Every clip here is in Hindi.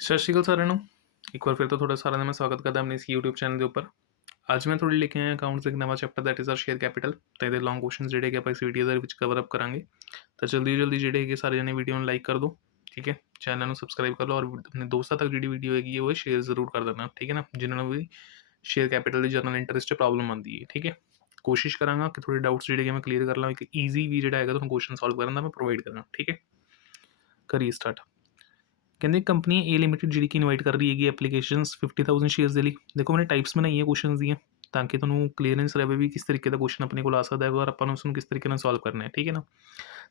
ਸਤਿ ਸ਼੍ਰੀ ਅਕਾਲ ਸਾਰਿਆਂ ਨੂੰ। ਇੱਕ ਵਾਰ ਫਿਰ ਤੋਂ ਤੁਹਾਡਾ ਸਾਰਿਆਂ ਦਾ ਮੈਂ ਸਵਾਗਤ ਕਰਦਾ ਆਪਣੇ ਇਸ YouTube ਚੈਨਲ ਦੇ ਉੱਪਰ। ਅੱਜ ਮੈਂ ਤੁਹਾਡੇ ਲਈ ਲੈ ਕੇ ਆਇਆ ਅਕਾਊਂਟਸ ਦਾ ਇੱਕ ਨਵਾਂ chapter, that is our share capital. ਤਾਂ ਇਹਦੇ ਲੌਂਗ ਕੁਐਸਚਨਸ ਜਿਹੜੇ ਹੈਗੇ ਆਪਾਂ ਇਸ ਵੀਡੀਓ ਦੇ ਵਿੱਚ ਕਵਰ ਅਪ ਕਰਾਂਗੇ। ਤਾਂ ਜਲਦੀ ਜਿਹੜੇ ਹੈਗੇ ਸਾਰੇ ਜਣੇ ਵੀਡੀਓ ਨੂੰ ਲਾਈਕ ਕਰ ਦਿਓ, ਠੀਕ ਹੈ, ਚੈਨਲ ਨੂੰ ਸਬਸਕ੍ਰਾਈਬ ਕਰ ਲਓ, ਔਰ ਆਪਣੇ ਦੋਸਤਾਂ ਤੱਕ ਜਿਹੜੀ ਵੀਡੀਓ ਹੈਗੀ ਉਹ ਸ਼ੇਅਰ ਜ਼ਰੂਰ ਕਰ ਦੇਣਾ, ਠੀਕ ਹੈ ਨਾ, ਜਿਨ੍ਹਾਂ ਨੂੰ ਵੀ ਸ਼ੇਅਰ ਕੈਪੀਟਲ ਦੀ ਜਨਰਲ ਇੰਟਰਸਟ 'ਚ ਪ੍ਰੋਬਲਮ ਆਉਂਦੀ ਹੈ, ਠੀਕ ਹੈ। ਕੋਸ਼ਿਸ਼ ਕਰਾਂਗਾ ਕਿ ਤੁਹਾਡੇ ਡਾਊਟਸ ਜਿਹੜੇ ਹੈਗੇ ਮੈਂ ਕਲੀਅਰ ਕਰ ਲਵਾਂ, ਇੱਕ ਈਜ਼ੀ ਵੀ ਜਿਹੜਾ ਹੈਗਾ ਤੁਹਾਨੂੰ ਕੁਐਸਚਨ ਸੋਲਵ ਕਰਨ ਦਾ ਮੈਂ ਪ੍ਰੋਵਾਈਡ ਕਰਾਂ, ਠੀਕ ਹੈ। ਕਰੀਏ ਸਟਾਰਟ। ਕਹਿੰਦੇ ਕੰਪਨੀ ਏ ਲਿਮਿਟਡ ਜਿਹੜੀ ਕਿ ਇਨਵਾਈਟ ਕਰ ਰਹੀ ਹੈਗੀ ਐਪਲੀਕੇਸ਼ਨਸ 50,000 ਸ਼ੇਅਰਸ ਦੇ ਲਈ। ਦੇਖੋ ਮੈंने ਟਾਈਪਸ ਬਣਾਈਆਂ ਕੁਐਸਚਨਸ ਦੀਆਂ ਤਾਂ ਕਿ ਤੁਹਾਨੂੰ ਕਲੀਅਰੈਂਸ ਰਹੇ ਵੀ ਕਿਸ ਤਰੀਕੇ ਦਾ ਕੁਐਸਚਨ ਆਪਣੇ ਕੋਲ ਆ ਸਕਦਾ ਹੈ ਔਰ ਆਪਾਂ ਨੂੰ ਉਸ ਨੂੰ ਕਿਸ ਤਰੀਕੇ ਨਾਲ ਸੋਲਵ ਕਰਨਾ ਹੈ, ਠੀਕ ਹੈ ਨਾ।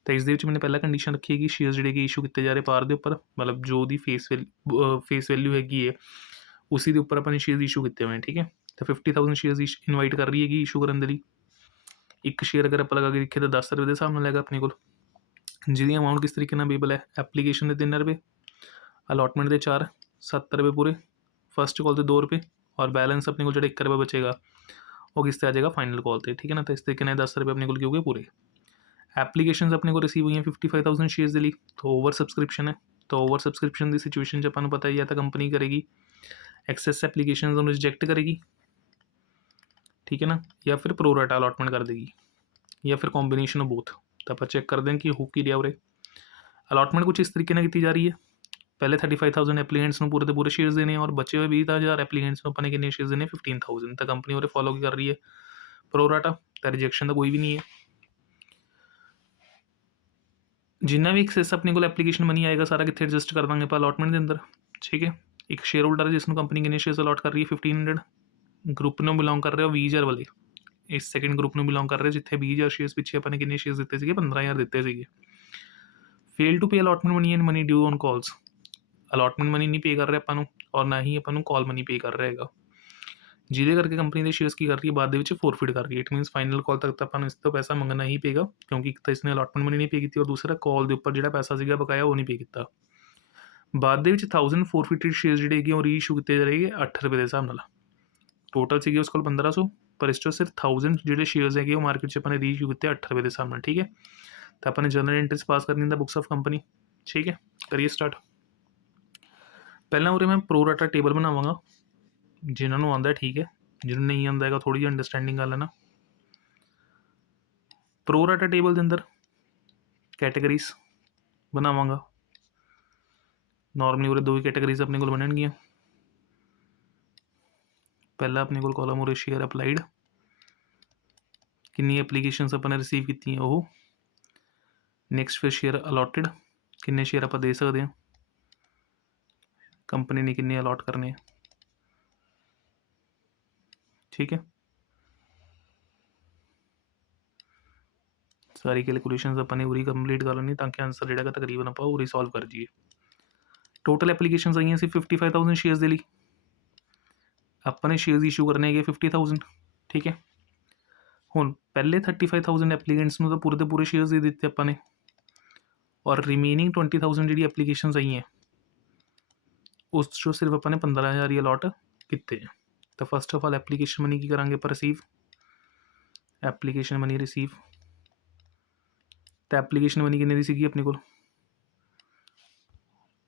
ਤਾਂ ਇਸ ਦੇ ਵਿੱਚ ਮੈंने ਪਹਿਲਾਂ ਕੰਡੀਸ਼ਨ ਰੱਖੀ ਹੈਗੀ ਸ਼ੇਅਰਸ ਜਿਹੜੇ ਕਿ ਇਸ਼ੂ ਕੀਤੇ ਜਾ ਰਹੇ ਪਾਰ ਦੇ ਉੱਪਰ, ਮਤਲਬ ਜੋ ਉਹਦੀ ਫੇਸ ਵੈਲਿਊ ਹੈਗੀ ਹੈ ਉसी ਦੇ ਉੱਪਰ ਆਪਾਂ ਨੇ ਸ਼ੇਅਰਸ ਇਸ਼ੂ ਕੀਤੇ ਹੋਏ, ਠੀਕ ਹੈ। ਤਾਂ 50,000 ਸ਼ੇਅਰਸ ਇਨਵਾਈਟ ਕਰ ਰਹੀ ਹੈਗੀ ਇਸ਼ੂ ਕਰਨ ਦੇ ਲਈ। ਇੱਕ ਸ਼ੇਅਰ ਅਗਰ ਆਪਾਂ ਲਗਾ ਕੇ ਦੇਖੀਏ ਤਾਂ 10 ਰੁਪਏ ਦੇ ਹਿਸਾਬ ਨਾਲ ਹੈਗਾ ਆਪਣੇ ਕੋਲ, ਜਿਹਦੀ ਅਮਾਊਂਟ ਕਿਸ ਤਰੀਕੇ ਨਾਲ ਅਵੇਲੇਬਲ ਹੈ। ਐਪਲੀਕੇਸ਼ਨ ਦੇ 3 ਰੁਪਏ, ਅਲਾਟਮੈਂਟ ਦੇ 4, 7 ਰੁਪਏ पूरे, फस्ट कॉल के 2 रुपए और बैलेंस अपने को जो 1 रुपया बचेगा वो किस आ जाएगा फाइनल कॉल से, ठीक है ना। तो इस तरीके 10 रुपये अपने को क्यों गए पूरे। एप्लीकेशन अपने को रिसीव हुई हैं 55,000 शेयर्स के लिए, तो ओवर सब्सक्रिप्शन है। तो ओवर सब्सक्रिप्शन की सिचुएशन च अपन पता ही है, तो कंपनी करेगी एक्सेस एप्लीकेशन रिजेक्ट करेगी, ठीक है ना, या फिर प्रोराटा अलॉटमेंट कर देगी, या फिर कॉम्बीनेशन ऑफ बोथ। तो आप चेक कर दें कि हो की रिया उरे। अलॉटमेंट कुछ इस तरीके की जा रही है, पहले 35,000 एप्लीकेंट्स ਨੂੰ ਪੂਰੇ ਦੇ ਪੂਰੇ ਸ਼ੇਅਰਸ ਦੇਣੇ ਔਰ ਬਚੇ ਹੋਏ 20,000 ਐਪਲੀਕੈਂਟਸ ਨੂੰ ਆਪਾਂ ਨੇ ਕਿੰਨੇ ਸ਼ੇਅਰਸ ਦੇਣੇ 15,000। ਤਾਂ ਕੰਪਨੀ ਉਹਰੇ ਫੋਲੋ ਕੀ ਕਰ ਰਹੀ ਹੈ ਪ੍ਰੋਰਾਟਾ, ਤਾਂ ਰਿਜੈਕਸ਼ਨ ਦਾ ਕੋਈ ਵੀ ਨਹੀਂ ਹੈ। ਜਿੰਨਾ ਵੀ ਐਕਸੈਸ ਆਪਣੇ ਕੋਲ ਐਪਲੀਕੇਸ਼ਨ ਮਨੀ ਆਏਗਾ ਸਾਰਾ ਕਿੱਥੇ ਐਡਜਸਟ ਕਰ ਦਾਂਗੇ ਆਪਾਂ ਅਲਾਟਮੈਂਟ ਦੇ ਅੰਦਰ, ਠੀਕ ਹੈ। ਇੱਕ ਸ਼ੇਅਰ ਹੋਲਡਰ ਜਿਸ ਨੂੰ ਕੰਪਨੀ ਕਿੰਨੇ ਸ਼ੇਅਰਸ ਅਲਾਟ ਕਰ ਰਹੀ ਹੈ 1500, ਗਰੁੱਪ ਨੂੰ ਬਿਲੋਂਗ ਕਰ ਰਿਹਾ 20,000 ਵਾਲੇ, ਇਸ ਸੈਕਿੰਡ ਗਰੁੱਪ ਨੂੰ ਬਿਲੋਂਗ ਕਰ ਰਿਹਾ ਜਿੱਥੇ 20,000 ਸ਼ੇਅਰਸ ਪਿੱਛੇ ਆਪਾਂ ਨੇ ਕਿੰਨੇ ਸ਼ੇਅਰਸ ਦਿੱਤੇ ਸੀਗੇ 15,000 ਦਿੱਤੇ ਸੀਗੇ। Fail to pay allotment money and money due on calls. Allotment money ਨਹੀਂ ਪੇ ਕਰ ਰਿਹਾ ਆਪਾਂ ਨੂੰ ਔਰ ਨਾ ਹੀ ਆਪਾਂ ਨੂੰ ਕਾਲ ਮਨੀ ਪੇ ਕਰ ਰਿਹਾ ਹੈਗਾ, ਜਿਹਦੇ ਕਰਕੇ ਕੰਪਨੀ ਦੇ ਸ਼ੇਅਰਸ ਕੀ ਕਰ ਰਹੀ ਹੈ ਬਾਅਦ ਦੇ ਵਿੱਚ ਫੋਰਫਿਟ ਕਰ ਰਹੀ ਹੈ। ਇਟ ਮੀਨਸ ਫਾਈਨਲ ਕਾਲ ਤੱਕ ਤਾਂ ਆਪਾਂ ਨੂੰ ਇਸ ਤੋਂ ਪੈਸਾ ਮੰਗਣਾ ਹੀ ਪਏਗਾ, ਕਿਉਂਕਿ ਇੱਕ ਤਾਂ ਇਸਨੇ ਅਲਾਟਮੈਂਟ ਮਨੀ ਨਹੀਂ ਪੇ ਕੀਤੀ ਔਰ ਦੂਸਰਾ ਕਾਲ ਦੇ ਉੱਪਰ ਜਿਹੜਾ ਪੈਸਾ ਸੀਗਾ ਬਕਾਇਆ ਉਹ ਨਹੀਂ ਪੇ ਕੀਤਾ। ਬਾਅਦ ਦੇ ਵਿੱਚ 1000 ਫੋਰਫਿਟਡ ਸ਼ੇਅਰ ਜਿਹੜੇ ਹੈਗੇ ਉਹ ਰੀਇਸ਼ੂ ਕੀਤੇ ਜਾ ਰਹੇ 8 ਰੁਪਏ ਦੇ ਹਿਸਾਬ ਨਾਲ। ਟੋਟਲ ਸੀਗੇ ਉਸ ਕੋਲ 1500, ਪਰ ਇਸ ਤੋਂ ਸਿਰਫ 1000 ਜਿਹੜੇ ਸ਼ੇਅਰਸ ਹੈਗੇ ਉਹ ਮਾਰਕੀਟ 'ਚ ਆਪਾਂ ਨੇ ਰੀਇਸ਼ੂ ਕੀਤੇ 8 ਰੁਪਏ ਦੇ ਹਿਸਾਬ ਨਾਲ, ਠੀਕ ਹੈ। ਤਾਂ ਆਪਾਂ ਨੇ ਜਨਰਲ ਐਂਟਰੀਜ਼ ਪਾਸ ਕਰਨੀ ਦਾ ਬੁੱਕਸ ਆਫ ਕੰਪਨੀ, ਠੀਕ ਹੈ। ਕਰੀਏ ਸਟਾਰਟ। ਪਹਿਲਾਂ ਉਰੇ ਮੈਂ ਪ੍ਰੋਰਾਟਾ ਟੇਬਲ ਬਣਾਵਾਂਗਾ, ਜਿਨ੍ਹਾਂ ਨੂੰ ਆਉਂਦਾ ਠੀਕ ਹੈ, ਜਿਹਨੂੰ ਨਹੀਂ ਆਉਂਦਾ ਹੈਗਾ ਥੋੜ੍ਹੀ ਜਿਹੀ ਅੰਡਰਸਟੈਂਡਿੰਗ ਕਰ ਲੈਣਾ। ਪ੍ਰੋਰਾਟਾ ਟੇਬਲ ਦੇ ਅੰਦਰ ਕੈਟਾਗਰੀਜ਼ ਬਣਾਵਾਂਗਾ। ਨੋਰਮਲੀ ਉਰੇ 2 ਹੀ ਕੈਟਾਗਰੀਜ਼ ਆਪਣੇ ਕੋਲ ਬਣਨਗੀਆਂ। ਪਹਿਲਾ ਆਪਣੇ ਕੋਲ ਕਾਲਮ ਉਰੇ ਸ਼ੇਅਰ ਅਪਲਾਈਡ, ਕਿੰਨੀ ਐਪਲੀਕੇਸ਼ਨਸ ਆਪਾਂ ਨੇ ਰਿਸੀਵ ਕੀਤੀਆਂ ਉਹ। ਨੈਕਸਟ ਫਿਰ ਸ਼ੇਅਰ ਅਲਾਟਡ, ਕਿੰਨੇ ਸ਼ੇਅਰ ਆਪਾਂ ਦੇ ਸਕਦੇ ਹਾਂ, ਕੰਪਨੀ ਨੇ ਕਿੰਨੇ ਅਲਾਟ ਕਰਨੇ ਆ, ਠੀਕ ਹੈ। ਸਾਰੀ ਕੈਲਕੂਲੇਸ਼ਨਸ ਆਪਾਂ ਨੇ ਉਰੀ ਕੰਪਲੀਟ ਕਰ ਲੈਣੀ ਤਾਂ ਕਿ ਆਂਸਰ ਜਿਹੜਾ ਤਕਰੀਬਨ ਆਪਾਂ ਉਰੀ ਸੋਲਵ ਕਰ ਜਾਈਏ। ਟੋਟਲ ਐਪਲੀਕੇਸ਼ਨਸ ਆਈਆਂ ਸੀ 55,000 ਸ਼ੇਅਰਸ ਦੇ ਲਈ, ਆਪਾਂ ਨੇ ਸ਼ੇਅਰਸ ਇਸ਼ੂ ਕਰਨੇ ਹੈਗੇ 50,000, ਠੀਕ ਹੈ। ਹੁਣ ਪਹਿਲੇ 35,000 ਐਪਲੀਕੈਂਟਸ ਨੂੰ ਤਾਂ ਪੂਰੇ ਦੇ ਪੂਰੇ ਸ਼ੇਅਰਸ ਦੇ ਦਿੱਤੇ ਆਪਾਂ ਨੇ, ਔਰ ਰਿਮੇਨਿੰਗ 20,000 ਜਿਹੜੀ ਐਪਲੀਕੇਸ਼ਨਸ ਆਈਆਂ ਉਸ 'ਚੋਂ ਸਿਰਫ ਆਪਾਂ ਨੇ 15,000 ਹੀ ਅਲਾਟ ਕੀਤੇ। ਤਾਂ first of all application money ਕੀ ਕਰਾਂਗੇ ਆਪਾਂ ਰਿਸੀਵ, ਐਪਲੀਕੇਸ਼ਨ ਮਨੀ ਰਿਸੀਵ। ਤਾਂ ਐਪਲੀਕੇਸ਼ਨ ਮਨੀ ਕਿੰਨੇ ਦੀ ਸੀਗੀ ਆਪਣੇ ਕੋਲ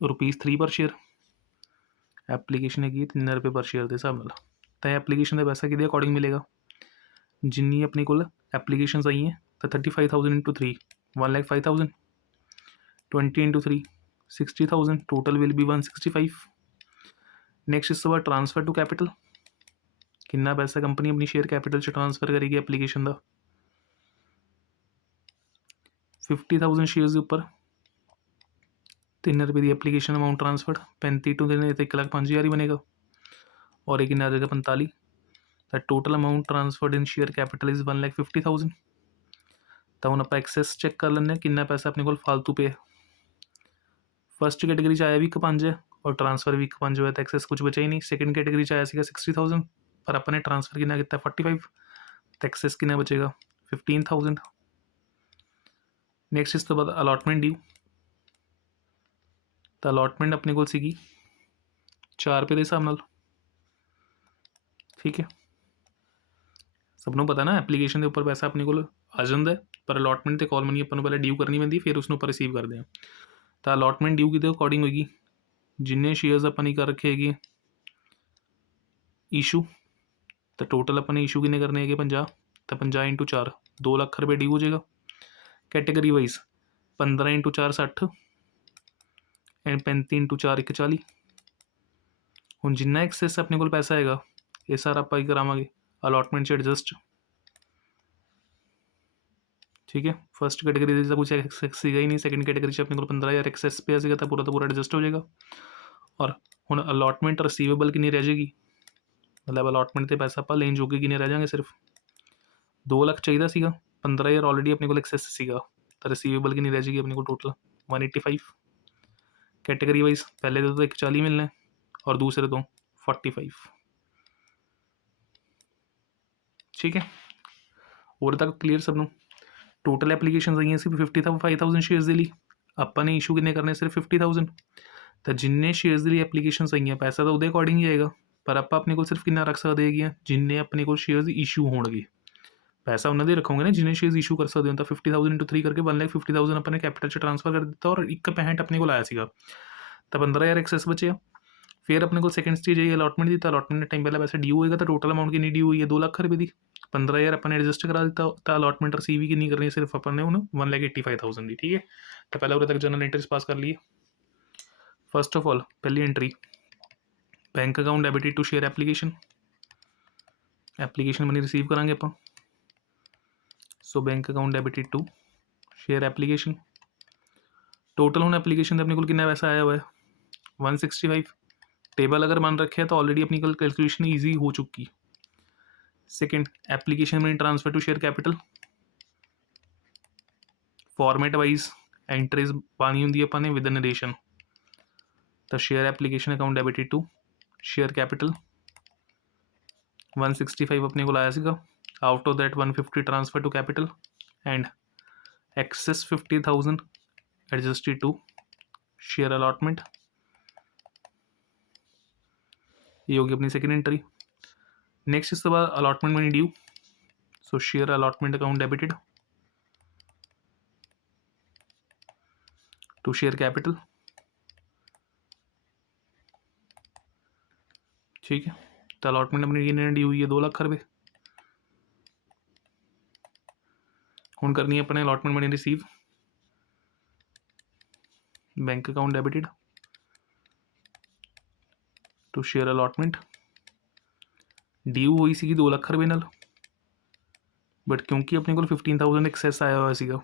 ₹3 ਪਰ ਸ਼ੇਅਰ, ਐਪਲੀਕੇਸ਼ਨ ਹੈਗੀ 3 ਰੁਪਏ ਪਰ ਸ਼ੇਅਰ ਦੇ ਹਿਸਾਬ ਨਾਲ। ਤਾਂ ਐਪਲੀਕੇਸ਼ਨ ਦਾ ਪੈਸਾ ਕਿਹਦੇ ਅਕੋਰਡਿੰਗ ਮਿਲੇਗਾ, ਜਿੰਨੀ ਆਪਣੇ ਕੋਲ ਐਪਲੀਕੇਸ਼ਨਸ ਆਈਆਂ ਤਾਂ 35,000 into 3 1,05,000, 20 into 3 60,000, total will be 165। Next ਇਸ ਤੋਂ ਬਾਅਦ ਟਰਾਂਸਫਰ ਟੂ ਕੈਪੀਟਲ, ਕਿੰਨਾ ਪੈਸਾ ਕੰਪਨੀ ਆਪਣੀ ਸ਼ੇਅਰ ਕੈਪੀਟਲ 'ਚ ਟਰਾਂਸਫਰ ਕਰੇਗੀ ਐਪਲੀਕੇਸ਼ਨ ਦਾ। 50,000 ਸ਼ੇਅਰਸ ਦੇ ਉੱਪਰ 3 ਰੁਪਏ ਦੀ ਐਪਲੀਕੇਸ਼ਨ ਅਮਾਊਂਟ ਟਰਾਂਸਫਰਡ, 35 ਟੂ ਦੇ ਤਾਂ 1,05,000 ਹੀ ਬਣੇਗਾ, ਔਰ ਇਹ ਕਿੰਨਾ ਆ ਜਾਏਗਾ 45। ਤਾਂ total amount transferred in share capital is 1,50,000। ਤਾਂ ਹੁਣ ਆਪਾਂ ਐਕਸੈਸ ਚੈੱਕ ਕਰ ਲੈਂਦੇ ਹਾਂ ਕਿੰਨਾ ਪੈਸਾ ਆਪਣੇ ਕੋਲ ਫਾਲਤੂ ਪਿਆ। ਫਸਟ ਕੈਟੇਗਰੀ 'ਚ ਆਇਆ ਵੀ 1,5 ਹੈ ਔਰ ਟਰਾਂਸਫਰ ਵੀ 1,5 ਹੋਇਆ, ਤਾਂ ਐਕਸੈਸ ਕੁਝ ਬਚਿਆ ਹੀ ਨਹੀਂ। ਸੈਕਿੰਡ ਕੈਟੇਗਰੀ 'ਚ ਆਇਆ ਸੀਗਾ 60,000, ਪਰ ਆਪਾਂ ਨੇ ਟਰਾਂਸਫਰ ਕਿੰਨਾ ਕੀਤਾ 45, ਤਾਂ ਐਕਸੈਸ ਕਿੰਨਾ ਬਚੇਗਾ 15,000। ਨੈਕਸਟ ਇਸ ਤੋਂ ਬਾਅਦ ਅਲਾਟਮੈਂਟ ਡਿਊ, ਤਾਂ ਅਲਾਟਮੈਂਟ ਆਪਣੇ ਕੋਲ ਸੀਗੀ 4 ਰੁਪਏ ਦੇ ਹਿਸਾਬ ਨਾਲ, ਠੀਕ ਹੈ। ਸਭ ਨੂੰ ਪਤਾ ਨਾ ਐਪਲੀਕੇਸ਼ਨ ਦੇ ਉੱਪਰ ਪੈਸਾ ਆਪਣੇ ਕੋਲ ਆ ਜਾਂਦਾ, ਪਰ ਅਲਾਟਮੈਂਟ 'ਤੇ ਕਾਲ ਮਨੀ ਆਪਾਂ ਨੂੰ ਪਹਿਲਾਂ ਡਿਊ ਕਰਨੀ ਪੈਂਦੀ, ਫਿਰ ਉਸਨੂੰ ਆਪਾਂ ਰਿਸੀਵ ਕਰਦੇ ਹਾਂ। ਤਾਂ ਅਲਾਟਮੈਂਟ ਡਿਊ ਕਿਹਦੇ ਅਕੋਰਡਿੰਗ ਹੋਏਗੀ, जिन्ने शेयर्स ਆਪਾਂ ਨਹੀਂ ਕਰ ਰੱਖੇ ਹੈਗੇ ਈਸ਼ੂ, ਤਾਂ ਟੋਟਲ ਆਪਾਂ ਨੇ ਈਸ਼ੂ ਕਿੰਨੇ ਕਰਨੇ ਹੈਗੇ 50, ਤਾਂ 50 × 4 2 ਲੱਖ ਰੁਪਏ ਡਿਊ ਹੋ ਜਾਏਗਾ। Category wise 15 × 4 60 and 35 × 4 140। ਹੁਣ ਜਿੰਨਾ ਐਕਸੈਸ ਆਪਣੇ ਕੋਲ ਪੈਸਾ ਹੈਗਾ ਇਹ ਸਾਰਾ ਆਪਾਂ ਹੀ ਕਰਾਵਾਂਗੇ ਅਲਾਟਮੈਂਟ 'ਚ ਐਡਜਸਟ। ठीक है, फर्स्ट कैटेगरी का कुछ एक्सेस सीगा ही नहीं, सैकेंड कैटेगरी से अपने को 15,000 एक्सेस पे सीगा तो पूरा एडजस्ट हो जाएगा। और हुण अलॉटमेंट रिसीवेबल कितनी रह जाएगी, मतलब अलॉटमेंट से पैसा आप लेन जोगे कितने रह जाएंगे, सिर्फ 2 ਲੱਖ चाहिए सीगा, 15,000 ऑलरेडी अपने को एक्सेस सीगा, तो रिसीवेबल कितनी रह जाएगी अपने को टोटल 185। कैटेगरी वाइज पहले तो 140 मिलना है और दूसरे तो 45। ठीक है, और तक क्लीयर सबनों। टोटल एप्लीकेशन आई सिर्फ 55,000 शेयर्स के लिए, अपन ने इशू कितने करने सिर्फ 50,000। तो जिन्ने शेयर्स के लिए एप्लीकेशन आई हैं पैसा तो वो अकॉर्डिंग ही आएगा, पर आप अपने को सिर्फ कितना रख सकते हैं जिन्ने अपने को शेयर्स इशू होंगे, पैसा उन्होंने रखोगे ना जिन्हें शेयर्स इशू कर सकते हो। तो 50,000 × 3 करके 1,50,000 अपने कैपिटल से ट्रांसफर कर दिता और 1.65 अपने को आया सीगा, तो 15,000 एक्सेस बचे। फिर अपने को सैकेंड स्टेज आई अलॉटमेंट दी, तो अलॉटमेंट टाइम पहले पैसा ड्यू होएगा, तो टोटल अमाउंट कितनी ड्यू हुई है 2 ਲੱਖ रुपए की। 15,000 अपने एडजस्ट करा दिता, तो अलॉटमेंट रिसीव ही कितनी करनी है सिर्फ अपन ने हूँ 1,85,000 की। ठीक है, तो पहले उरे तक जनरल एंट्रीज पास कर लिए। फर्स्ट ऑफ ऑल पहली entry bank account debited to share application, application money receive करांगे आप। So bank account debited to share application. Total हूँ एप्लीकेशन अपने को कितना पैसा आया हुआ है 165। टेबल अगर मान रखे तो ऑलरेडी अपनी कैलकुलेशन ईजी हो चुकी। Second application money transfer to share capital, format wise entries पानी होंगी अपने विद नरेशन। तो share application account debited to share capital 165 अपने को आया सीगा, out of that 150 transfer to capital and excess 50,000 adjusted to share allotment. ये होगी अपनी सेकेंड एंट्री। नेक्स्ट इसके बाद allotment money due, so share allotment account debited to share capital. ठीक है, तो अलॉटमेंट अपनी ड्यू हुई है 2 ਲੱਖ रुपए। हुण करनी है अपने allotment money receive, bank account debited to share allotment. Due हुई सी 2 ਲੱਖ रुपए नाल, बट क्योंकि अपने को 15,000 एक्सेस आया हुआ सीगा,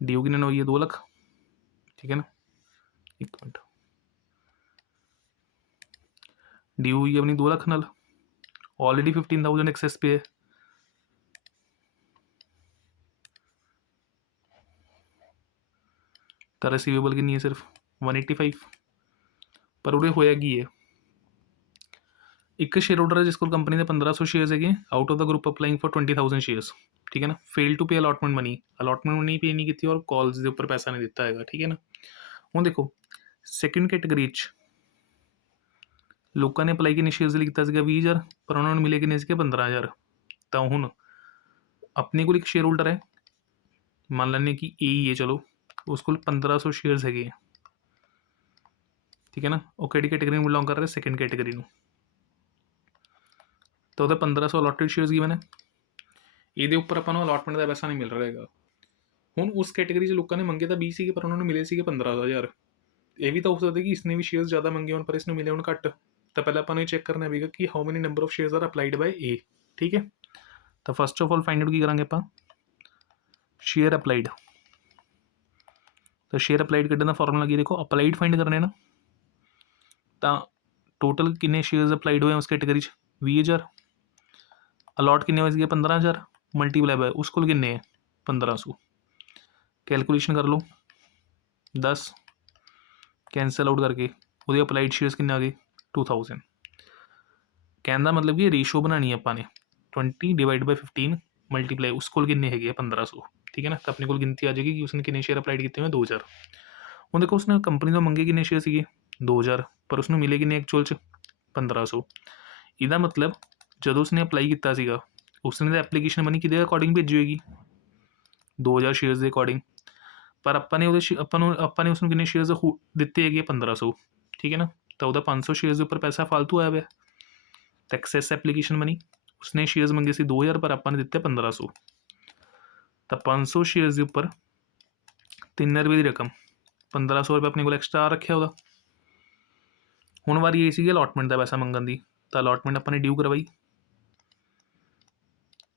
ड्यू कितने हुई है 2 ਲੱਖ। ठीक है ना, एक मिनट, ड्यू हुई है अपनी 2 ਲੱਖ नाल, ऑलरेडी 15,000 एक्सेस पे है। तो रिसीवेबल कितनी है सिर्फ 185। पर उरे होया की है, एक शेयर होल्डर है जिसको कंपनी के 1500 शेयर्स है out of the group applying for 20,000 shares. ठीक है ना, fail to pay allotment money पे नहीं की और कॉल्स के उपर पैसा नहीं दिता है। ठीक है ना, हूँ देखो सैकेंड कैटेगरी लोगों ने अप्लाई कितने शेयर्स लिए किया 20,000, पर उन्होंने मिले कितने 15,000। तो हूँ अपने को एक शेयर होल्डर है, मान लें कि ए ही है, चलो उसको 1500 शेयर्स है। ठीक है ना, वो कड़ी कैटेगरी में बिलोंग कर रहे सैकेंड कैटेगरी में, तो वो 1500 अलॉटेड शेयर्स गिवन है, ये उपर अपन अलॉटमेंट का पैसा नहीं मिल रहा है। हूँ उस कैटेगरी से लोगों ने मंगे तो 20 सी, पर उन्होंने मिले थे 15,000। ये भी तो हो सकता है कि इसने भी शेयर्स ज़्यादा मंगे हो पर इसने मिले हो घट। तो पहले अपन चेक करना है कि how many number of shares are applied by A. ठीक है, तो first of all find out की करेंगे आप शेयर अप्लाइड। तो शेयर अप्लाइड कढ़ने का फॉर्मूला की देखो, अप्लाइड फाइंड करने ना, तो टोटल कितने शेयर्स अप्लाइड हुए उस कैटेगरी 20,000, अलॉट कितने हुए 15,000 मल्टीप्लाई बाय उसको कितने 1500, कैलकुलेशन कर लो 10 कैंसल आउट करके वो अप्लाइड शेयर्स कितने आ गए 2,000। कहने का मतलब कि रेशो बनानी है अपने 20 डिवाइड बाय 15 मल्टीप्लाई उसको कितने है 1500। ठीक है ना, तो अपने को गिनती आ जाएगी कि उसने कितने शेयर अप्लाइड किए हुए 2,000। हूँ देखो उसने कंपनी तो मंगे कितने शेयर से 2,000, पर उसने मिले कितने एक्चुअल 1500। इसका मतलब जो उसने अप्लाई किया उसने तो एप्लीकेशन मनी कि अकॉर्डिंग भेजी होगी 2,000 शेयर्स के अकॉर्डिंग, पर ਆਪਾਂ ਨੇ ਉਸਨੂੰ ਕਿੰਨੇ ਸ਼ੇਅਰਸ ਦਿੱਤੇ ਹੈਗੇ 1500, ਠੀਕ ਹੈ ਨਾ। ਤਾਂ ਉਹਦਾ 500 ਸ਼ੇਅਰਸ ਦੇ ਉੱਪਰ ਪੈਸਾ ਫालतू ਆਇਆ ਹੋਇਆ, ਤਾਂ ਐਕਸੈਸ ਐਪਲੀਕੇਸ਼ਨ ਮਨੀ। ਉਸਨੇ ਸ਼ੇਅਰਸ ਮੰਗੇ ਸੀ 2000 ਪਰ ਆਪਾਂ ਨੇ ਦਿੱਤੇ 1500, ਤਾਂ 500 ਸ਼ੇਅਰਸ ਦੇ ਉੱਪਰ 3 ਰੁਪਏ ਦੀ ਰਕਮ, 1500 ਰੁਪਏ ਆਪਣੇ ਕੋਲ ਐਕਸਟਰਾ ਆ ਰੱਖਿਆ ਉਹਦਾ। ਹੁਣ ਵਾਰੀ ਇਹ ਸੀਗੀ ਅਲੋਟਮੈਂਟ ਦਾ ਪੈਸਾ ਮੰਗਣ ਦੀ, ਤਾਂ ਅਲੋਟਮੈਂਟ ਆਪਾਂ ਨੇ ਡਿਊ ਕਰਵਾਈ।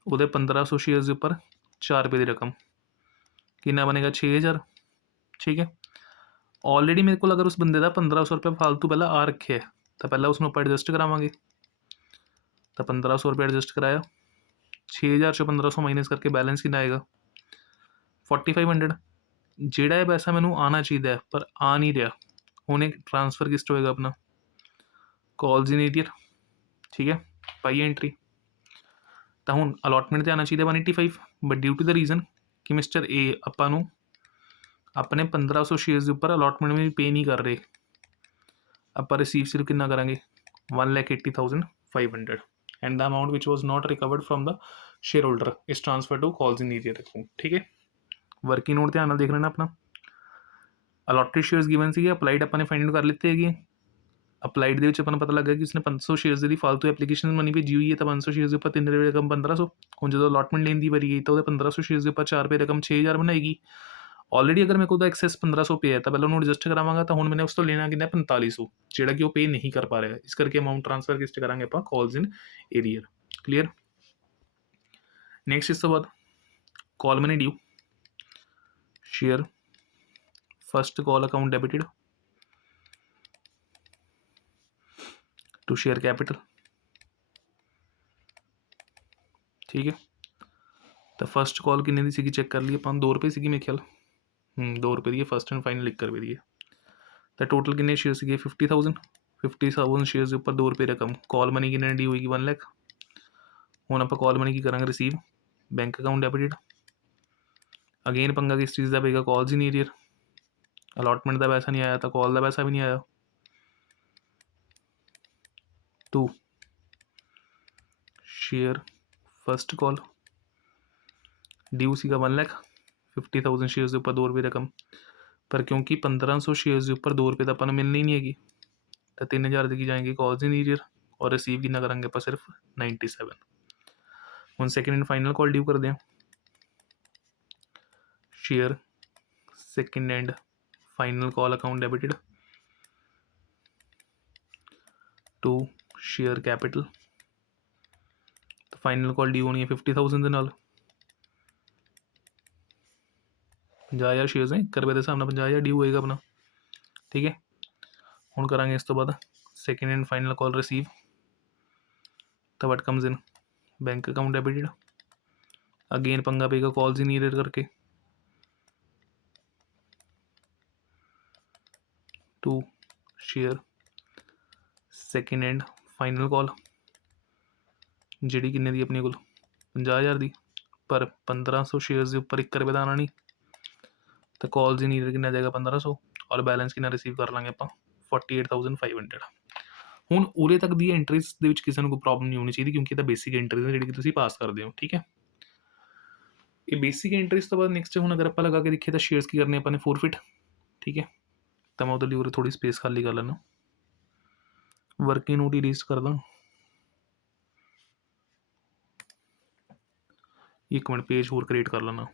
ਉਹਦੇ 1500 ਸ਼ੇਅਰਸ ਦੇ ਉੱਪਰ 4 ਰੁਪਏ ਦੀ ਰਕਮ, ਕਿੰਨਾ ਬਣੇਗਾ 6000, ਠੀਕ ਹੈ। ਆਲਰੇਡੀ ਮੇਰੇ ਕੋਲ ਅਗਰ ਉਸ ਬੰਦੇ ਦਾ 1500 ਰੁਪਏ ਫालतू ਪਹਿਲਾਂ ਆ ਰੱਖਿਆ, ਤਾਂ ਪਹਿਲਾਂ ਉਸਨੂੰ ਆਪਾਂ ਐਡਜਸਟ ਕਰਾਵਾਂਗੇ। ਤਾਂ 1500 ਰੁਪਏ ਐਡਜਸਟ ਕਰਾਇਆ, 6000 'ਚੋਂ 1500 ਮਾਈਨਸ ਕਰਕੇ ਬੈਲੈਂਸ ਕਿੰਨਾ ਆਏਗਾ 4500। ਜਿਹੜਾ ਇਹ ਪੈਸਾ ਮੈਨੂੰ ਆਉਣਾ ਚਾਹੀਦਾ ਪਰ ਆ ਨਹੀਂ ਰਿਹਾ, ਹੁਣ ਇਹ ਟ੍ਰਾਂਸਫਰ ਕਿਸ 'ਚ ਹੋਏਗਾ ਆਪਣਾ ਕਾਲਸ ਇਨ ਏਰੀਅਰ, ਠੀਕ ਹੈ। ਪਾਈ ਐਂਟਰੀ। ਤਾਂ ਹੁਣ ਅਲੋਟਮੈਂਟ 'ਤੇ ਆਉਣਾ ਚਾਹੀਦਾ 185, but due to the reason ਕਿ ਮਿਸਟਰ ਏ ਆਪਾਂ ਨੂੰ ਆਪਣੇ 1500 ਸ਼ੇਅਰਸ ਦੇ ਉੱਪਰ ਅਲੋਟਮੈਂਟ ਵੀ ਪੇ ਨਹੀਂ ਕਰ ਰਹੇ, ਆਪਾਂ ਰਿਸੀਵ ਸਿਰਫ ਕਿੰਨਾ ਕਰਾਂਗੇ 1,80,500, and the amount which was not recovered from the share holder is transfer to calls in arrear account, ਠੀਕ ਹੈ। ਵਰਕਿੰਗ ਨੋਟ ਧਿਆਨ ਨਾਲ ਦੇਖ ਲੈਣਾ ਆਪਣਾ। ਅਲੋਟਡ ਸ਼ੇਅਰਸ ਗਿਵਨ ਸੀਗੇ, ਅਪਲਾਈਡ ਆਪਾਂ ਨੇ ਫਾਈਂਡ ਆਊਟ ਕਰ ਲਿੱਤੇ ਹੈਗੇ। ਅਪਲਾਈਡ ਦੇ ਵਿੱਚ ਆਪਾਂ ਨੂੰ ਪਤਾ ਲੱਗਾ ਕਿ ਉਸਨੇ 500 ਸ਼ੇਅਰਸ ਦੀ ਫालतू ਐਪਲੀਕੇਸ਼ਨ ਮਨੀ ਭੇਜੀ ਹੋਈ ਹੈ, ਤਾਂ 500 ਸ਼ੇਅਰਸ ਦੇ ਉੱਪਰ 3 ਰੁਪਏ ਰਕਮ 1500। ਹੁਣ ਜਦੋਂ ਅਲੋਟਮੈਂਟ ਲੈਣ ਦੀ ਵਾਰੀ ਗਈ ਤਾਂ ਉਹਦੇ 1500 ਸ਼ੇਅਰਸ ਦੇ ਉੱਪਰ 4 ਰੁਪਏ ਰਕਮ 6000 ਬਣਾਏਗੀ। ਆਲਰੇਡੀ ਅਗਰ ਮੇਰੇ ਕੋਲ ਦਾ ਐਕਸੈਸ 1500 ਪੇ ਹੈ ਤਾਂ ਪਹਿਲਾਂ ਉਹਨੂੰ ਐਡਜਸਟ ਕਰਾਵਾਂਗਾ, ਤਾਂ ਹੁਣ ਮੈਨੇ ਉਸ ਤੋਂ ਲੈਣਾ ਕਿੰਨਾ 4500, ਜਿਹੜਾ ਕਿ ਉਹ ਪੇ ਨਹੀਂ ਕਰ ਪਾ ਰਿਹਾ। ਇਸ ਕਰਕੇ ਅਮਾਊਂਟ ਟ੍ਰਾਂਸਫਰ ਕਿਸ 'ਚ ਕਰਾਂਗੇ ਆਪਾਂ calls in arrear, clear. Next ਇਸ ਤੋਂ ਬਾਅਦ call money due, share first call account debited to share capital, ਠੀਕ ਹੈ। ਤਾਂ ਫਸਟ ਕਾਲ ਕਿੰਨੇ ਦੀ ਸੀਗੀ ਚੈੱਕ ਕਰ ਲਈ ਆਪਾਂ, 2 ਰੁਪਏ ਸੀਗੀ ਮੇਰੇ ਖਿਆਲ, 2 ਰੁਪਏ ਦੀ ਹੈ ਫਸਟ ਐਂਡ ਫਾਈਨਲ 1 ਰੁਪਏ ਦੀ ਹੈ। ਤਾਂ ਟੋਟਲ ਕਿੰਨੇ ਸ਼ੇਅਰ ਸੀਗੇ 50,000 ਸ਼ੇਅਰਸ ਦੇ ਉੱਪਰ 2 ਰੁਪਏ ਰਕਮ, ਕਾਲ ਮਨੀ ਕਿੰਨੇ ਡੀ ਹੋਏਗੀ 1 ਲੱਖ। ਹੁਣ ਆਪਾਂ ਕਾਲ ਮਨੀ ਕੀ ਕਰਾਂਗੇ receive, bank account debited. Again ਪੰਗਾ ਕਿਸ ਚੀਜ਼ ਦਾ ਪਏਗਾ ਕਾਲਸ ਇਨ ਏਰੀਅਰ, ਅਲੋਟਮੈਂਟ ਦਾ ਪੈਸਾ ਨਹੀਂ ਆਇਆ ਤਾਂ ਕਾਲ ਦਾ ਪੈਸਾ ਵੀ ਨਹੀਂ ਆਇਆ। 2 ਸ਼ੇਅਰ ਫਸਟ ਕਾਲ ਡਿਊ ਸੀਗਾ 1 ਲੱਖ, 50,000 ਸ਼ੇਅਰਸ ਦੇ ਉੱਪਰ 2 ਰੁਪਏ ਰਕਮ, ਪਰ ਕਿਉਂਕਿ 1500 ਸ਼ੇਅਰਸ ਦੇ ਉੱਪਰ 2 ਰੁਪਏ ਤਾਂ ਆਪਾਂ ਨੂੰ ਮਿਲਣੀ ਨਹੀਂ ਹੈਗੀ, ਤਾਂ 3000 ਦੀ ਕੀ ਜਾਏਗੀ ਕਾਲਸ ਇਨ ਏਰੀਅਰ, ਔਰ ਰਿਸੀਵ ਕਿੰਨਾ ਕਰਾਂਗੇ ਆਪਾਂ ਸਿਰਫ 97। ਹੁਣ second and final call due ਕਰਦੇ ਹਾਂ, share second and final call account debited to share capital. ਤਾਂ ਫਾਈਨਲ ਕਾਲ ਡਿਊ ਹੋਣੀ ਹੈ 50,000 ਦੇ ਨਾਲ, 50,000 ਸ਼ੇਅਰਸ ਨੇ 1 ਰੁਪਏ ਦੇ ਹਿਸਾਬ ਨਾਲ 50,000 ਡਿਊ ਹੋਏਗਾ ਆਪਣਾ, ਠੀਕ ਹੈ। ਹੁਣ ਕਰਾਂਗੇ ਇਸ ਤੋਂ ਬਾਅਦ second and final call receive, ਤਾਂ what comes in bank account debited. Again ਪੰਗਾ ਪਏਗਾ ਕਾਲਸ ਇਨ ਏਰੀਅਰ ਕਰਕੇ, to share second and final call, ਜਿਹੜੀ ਕਿੰਨੇ ਦੀ ਆਪਣੇ ਕੋਲ 50,000 ਦੀ, ਪਰ 1500 ਸ਼ੇਅਰਸ ਦੇ ਉੱਪਰ 1 ਰੁਪਏ ਦਾ ਆਉਣਾ ਨਹੀਂ, ਤਾਂ ਕਾਲਸ ਇਨ ਏਰੀਅਰ ਕਿੰਨਾ ਜਾਏਗਾ 1500, ਔਰ ਬੈਲੈਂਸ ਕਿੰਨਾ ਰਿਸੀਵ ਕਰ ਲਾਂਗੇ ਆਪਾਂ 48,500। ਹੁਣ ਉਰੇ ਤੱਕ ਦੀ ਐਂਟਰੀਜ਼ ਦੇ ਵਿੱਚ ਕਿਸੇ ਨੂੰ ਕੋਈ ਪ੍ਰੋਬਲਮ ਨਹੀਂ ਹੋਣੀ ਚਾਹੀਦੀ, ਕਿਉਂਕਿ ਇਹ ਤਾਂ ਬੇਸਿਕ ਐਂਟਰੀਜ਼ ਨੇ ਜਿਹੜੀ ਕਿ ਤੁਸੀਂ ਪਾਸ ਕਰਦੇ ਹੋ, ਠੀਕ ਹੈ। ਇਹ ਬੇਸਿਕ ਐਂਟਰੀਜ਼ ਤੋਂ ਬਾਅਦ ਨੈਕਸਟ ਹੁਣ ਅਗਰ ਆਪਾਂ ਲਗਾ ਕੇ ਦੇਖੀਏ ਤਾਂ ਸ਼ੇਅਰਸ ਕੀ ਕਰਨੇ ਆਪਾਂ ਨੇ ਫੋਰਫਿਟ, ਠੀਕ ਹੈ। ਤਾਂ ਮੈਂ ਉਹਦੇ ਲਈ ਉਰੇ ਥੋੜ੍ਹੀ ਸਪੇਸ ਖਾਲੀ ਕਰ ਲੈਣਾ, ਵਰਕਿੰਗ ਨੋਟ ਹੀ ਰੀਸ ਕਰਦਾ, 1 ਮਿੰਟ ਪੇਜ ਹੋਰ ਕ੍ਰੀਏਟ ਕਰ ਲੈਣਾ।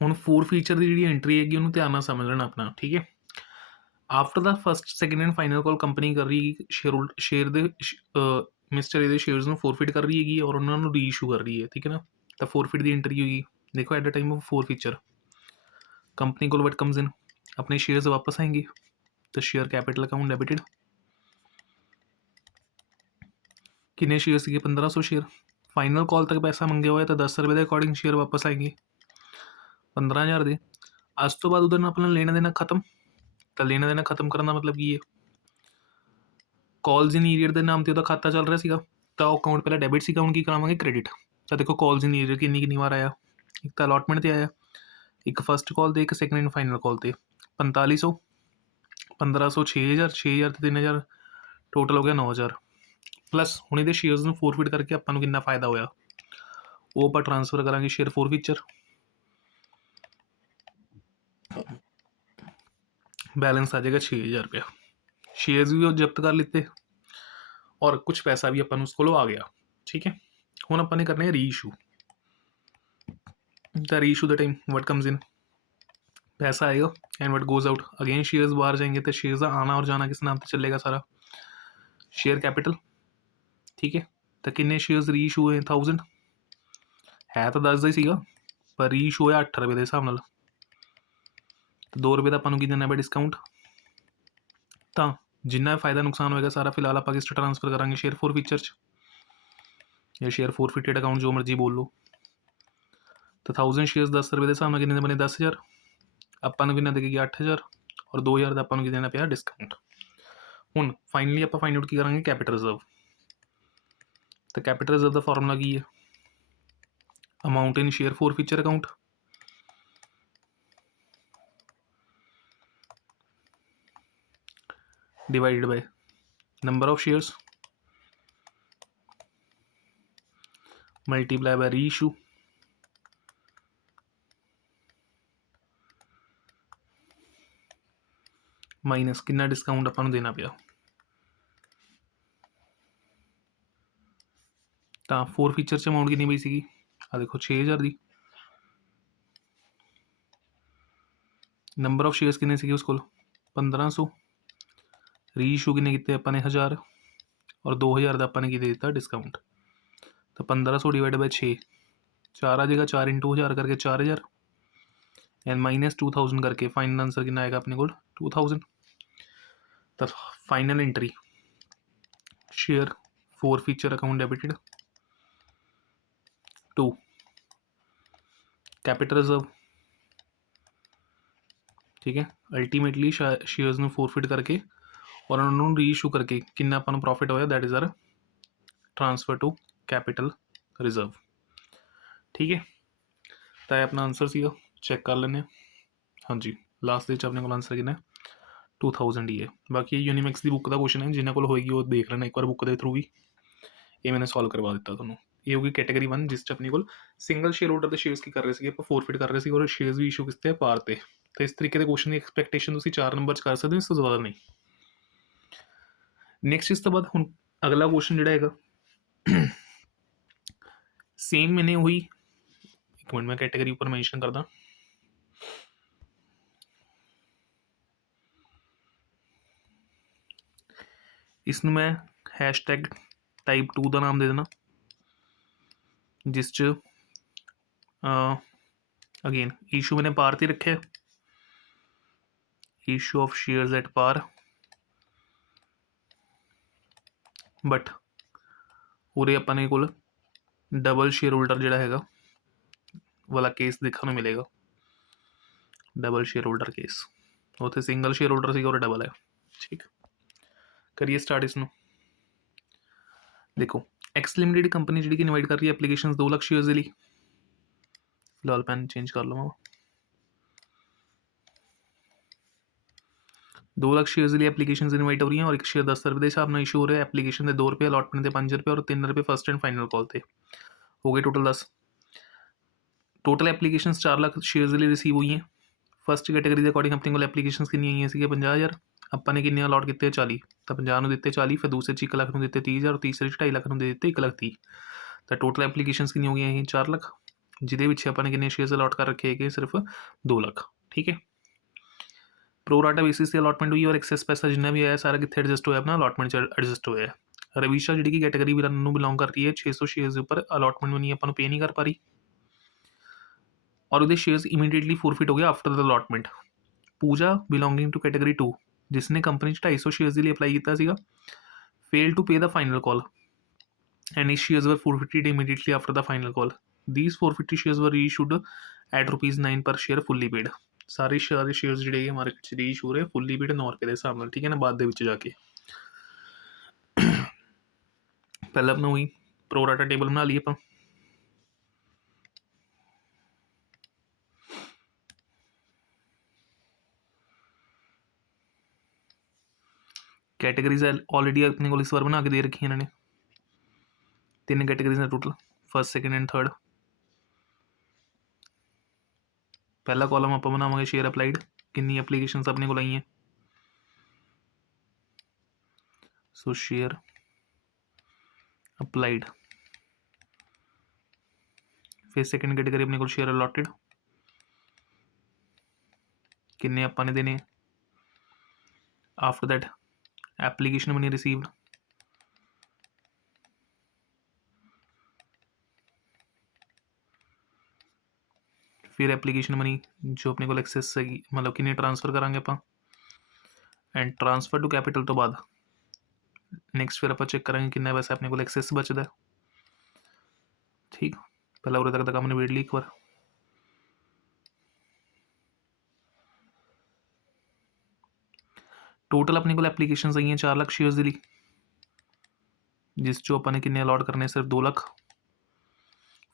ਹੁਣ ਫੋਰ ਫੀਚਰ ਦੀ ਜਿਹੜੀ ਐਂਟਰੀ ਹੈਗੀ ਉਹਨੂੰ ਧਿਆਨ ਨਾਲ ਸਮਝ ਲੈਣਾ ਆਪਣਾ, ਠੀਕ ਹੈ। After the first second and final call company ਕਰ ਰਹੀ ਸ਼ੇਅਰ ਦੇ ਮਿਸਟਰ ਇਹਦੇ ਸ਼ੇਅਰਸ ਨੂੰ ਫੋਰਫਿਟ ਕਰ ਰਹੀ ਹੈਗੀ, ਔਰ ਉਹਨਾਂ ਨੂੰ ਰੀ ਇਸ਼ੂ ਕਰ ਰਹੀ ਹੈ, ਠੀਕ ਹੈ ਨਾ। ਤਾਂ ਫੋਰਫਿਟ ਦੀ ਐਂਟਰੀ ਹੋਈ, ਦੇਖੋ at the time of forfeiture company ਕੋਲ ਵਟ ਕਮਸ ਇਨ ਆਪਣੇ ਸ਼ੇਅਰਸ ਵਾਪਸ ਆएंगे, ਤਾਂ ਸ਼ੇਅਰ ਕੈਪੀਟਲ ਅਕਾਊਂਟ ਡੈਬਿਟਡ। ਕਿੰਨੇ ਸ਼ੇਅਰ ਸੀਗੇ 1500 ਸ਼ੇਅਰ, ਫਾਈਨਲ ਕਾਲ ਤੱਕ ਪੈਸਾ ਮੰਗਿਆ ਹੋਇਆ, ਤਾਂ 10 ਰੁਪਏ ਦੇ ਅਕੋਰਡਿੰਗ ਸ਼ੇਅਰ ਵਾਪਸ ਆएंगे 15,000 ਦੇ। ਅੱਜ ਤੋਂ ਬਾਅਦ ਉਹਦੇ ਨਾਲ ਆਪਣਾ ਲੈਣਾ ਦੇਣਾ ਖਤਮ, ਤਾਂ ਲੈਣਾ ਦੇਣਾ ਖਤਮ ਕਰਨ ਦਾ ਮਤਲਬ ਕੀ ਹੈ कॉल्स इन ईरियर ਦੇ ਨਾਮ ਤੇ ਉਹਦਾ ਖਾਤਾ ਚੱਲ ਰਿਹਾ ਸੀਗਾ, ਤਾਂ ਉਹ ਅਕਾਊਂਟ ਪਹਿਲਾਂ ਡੈਬਿਟ ਸੀਗਾ, ਹੁਣ ਕੀ ਕਰਾਵਾਂਗੇ ਕ੍ਰੈਡਿਟ। ਤਾਂ ਦੇਖੋ ਕਾਲਸ ਇਨ ਈਰੀਅਰ ਕਿੰਨੀ ਵਾਰ ਆਇਆ, ਇੱਕ ਤਾਂ ਅਲੋਟਮੈਂਟ 'ਤੇ ਆਇਆ, ਇੱਕ ਫਸਟ ਕਾਲ 'ਤੇ, ਇੱਕ ਸੈਕਿੰਡ ਐਂਡ ਫਾਈਨਲ ਕਾਲ 'ਤੇ। 4500, 1500, 6000, 6000 ਤੇ 3000, ਟੋਟਲ ਹੋ ਗਿਆ 9000। ਪਲੱਸ ਹੁਣ ਇਹਦੇ ਸ਼ੇਅਰਸ ਨੂੰ ਫੋਰਫਿਟ ਕਰਕੇ ਆਪਾਂ ਨੂੰ ਕਿੰਨਾ ਫਾਇਦਾ ਹੋਇਆ, ਉਹ ਆਪਾਂ ਟ੍ਰਾਂਸਫਰ ਕਰਾਂਗੇ ਸ਼ੇਅਰ ਫੋਰਫੀਚਰ। बैलेंस आ जाएगा 6000 रुपया। शेयर्स भी वो जब्त कर लिते और कुछ पैसा भी अपन उसको आ गया। ठीक है, हुण अपन ने करना है री इशू। द री issue the time what comes इन, पैसा आएगा and what goes out again, shares बाहर जाएंगे तो शेयर्स का आना और जाना किस नाम से चलेगा सारा, शेयर कैपिटल। ठीक है, तो किन्ने शेयर्स री इशू हुए 1000 है, तो 10 का ही सीगा, पर री इशू होया 8 रुपये के हिसाब नाल, तो 2 रुपये का अपन की देना है डिस्काउंट। तो जिन्ना फायदा नुकसान होएगा सारा फिलहाल आप किस ट्रांसफर करांगे शेयर फॉरफीचर च, या शेयर फॉरफिटेड अकाउंट जो मर्जी बोल लो। तो 1000 शेयर्स 10 रुपये के हिसाब नाल किन्ने बने 10000, अपन किन्ना देगी 8000 और 2000 का अपन देना पाया डिस्काउंट। हुण फाइनली आप फाइंड आउट की करांगे कैपिटल रिजर्व। तो कैपिटल रिजर्व का फॉर्मूला की है, amount in share forfeiture account divided by number of shares multiply by री इशू माइनस कितना डिस्काउंट अपन देना पाया। तो फॉरफीचर च अमाउंट कितनी पई सी, आ देखो 6000 की। नंबर ऑफ शेयर्स कितने सी उस कोल 1500, री इशू कितने किते अपन ने 1000 और 2000 का अपन ने दे दिता डिस्काउंट। तो 1500 डिवाइड बाय 6, 4 आ जाएगा, 4 इंटू 1000 करके 4000 एंड माइनस 2000 करके फाइनल आंसर कितना आएगा अपने को 2000। तो final entry share forfeiture account debited to capital reserve. ठीक है, अल्टीमेटली शेयर्स में फॉरफिट करके और उन्होंने री इशू करके कितना अपन प्रॉफिट होया, that is our transfer to capital reserve. ठीक है, तो यह अपना आंसर सीगा, चेक कर लेने। हाँ जी, लास्ट दे अपने को आंसर कितना 2000 ही है। बाकी यूनीमैक्स की बुक का क्वेश्चन है, जिन्होंने को होएगी वो देख लेना एक बार बुक के थ्रू भी, ये मैंने सॉल्व करवा दिता थोड़ा। ये होगी कैटेगरी 1 जिस अपने को सिंगल शेयर होल्डर के शेयर्स की कर रहे थे, फॉरफिट कर रहे थे और शेयर्स भी इशू किसते पार थे। तो इस तरीके के क्वेश्चन की एक्सपैक्टेशन 4 नंबर कर सकते हो, इस तो ज़्यादा नहीं। नैक्सट इस तो बाद हुण अगला क्वेश्चन जिहड़ा हैगा सेम मैंने हुई, एक मिनट मैं कैटेगरी ऊपर मैंशन करदा, इसनूं मैं हैशटैग टाइप 2 का नाम दे देना, जिस च अगेन इशू मैंने पार ते रखे, issue of shares at par, but उरे अपने को डबल शेयर होल्डर जिहड़ा हैगा वाला केस देखने मिलेगा, डबल शेयर होल्डर केस, उत्थे सिंगल शेयर होल्डर सी और डबल है। ठीक, करिए स्टार्ट इसनूं। देखो एक्स लिमिटेड कंपनी जी इनवाइट कर रही है एप्लीकेशन 2 लाख शेयर्स के लिए, फिलहाल पेन चेंज कर लवां, 2 लाख शेयर्स के लिए एप्लीकेशन इनवाइट हो रही हैं और एक शेयर 10 रुपये के हिसाब से इशू हो रहा है। एप्लीकेशन के 2 रुपये, अलॉटमेंट के 5 रुपये और 3 रुपये फर्स्ट एंड फाइनल कॉल थे, हो गए total 10। Total application 4 lakh shares के लिए रिसीव हुई हैं। फर्स्ट कैटेगरी के अकॉर्डिंग अपने को एप्लीकेशन कितनी आई सी 50,000, अपन ने कितने अलॉट किए 40, तो 50 दिते 40, फिर दूसरे 1 लाख दिते 30,000 और तीसरे 2.5 लाख दे दिते 1 लाख 30। तो टोटल एप्लीकेशन कितनी हो गई 4 लाख, जिदे पिछे अपन ने कितने शेयर्स अलॉट कर रखे है सिर्फ 2 लाख। ठीक है, प्रोराटा बेसिस से अलॉटमेंट हुई और एक्सेस पैसा जिन्ना भी आया सारा कितने एडजस्ट होया, अपना अलॉटमेंट एडजस्ट होया। रवीशा जी की कैटेगरी बिलोंग कर रही है, 600 शेयर्स के ऊपर अलॉटमेंट बनी अपन पे नहीं कर पा रही और वो शेयर्स इमीडिएटली फॉरफिट हो गया after the allotment. Pooja belonging to category 2 जिसने कंपनी 250 शेयर्स के लिए अप्लाई किया, fail to pay the final call and these shares were forfeited immediately after the final call. These 450 shares were reissued at ₹9 per share fully paid. सारे शेयर्स जोड़े मार्केट रीइशू हो रहे फुल्ली पेड 9 रुपये के हिसाब से। ठीक है ना, बाद जाके पहले अपना वही प्रोराटा टेबल बना लिए आप। कैटेगरीज ऑलरेडी अपने को इस बार बना के दे रखी है इन्होंने। 3 कैटेगरीज हैं total, first second and third. पहला कॉलम आप बनावे शेयर अपलाइड, कितनी एप्लीकेशन अपने को आई हैं। सो शेयर अपलाइड। फिर सेकेंड कैटेगरी अपने को शेयर अलॉटेड, किन्ने आपने देने। After that application money received, फिर एप्लीकेशन मनी जो अपने को एक्सेस हैगी, मतलब किन्ने ट्रांसफर करांगे आप। एंड ट्रांसफर टू कैपिटल तो बाद नैक्सट फिर आप चेक करांगे किन्ना पैसा अपने को एक्सेस बचता है। ठीक, पहला उरे तक का काम निबेड़ ली एक बार। टोटल अपने को एप्लीकेशन आई हैं 4 लाख शेयर्स दी, जिस जो अपने किन्ने अलॉट करने सिर्फ 2 लाख।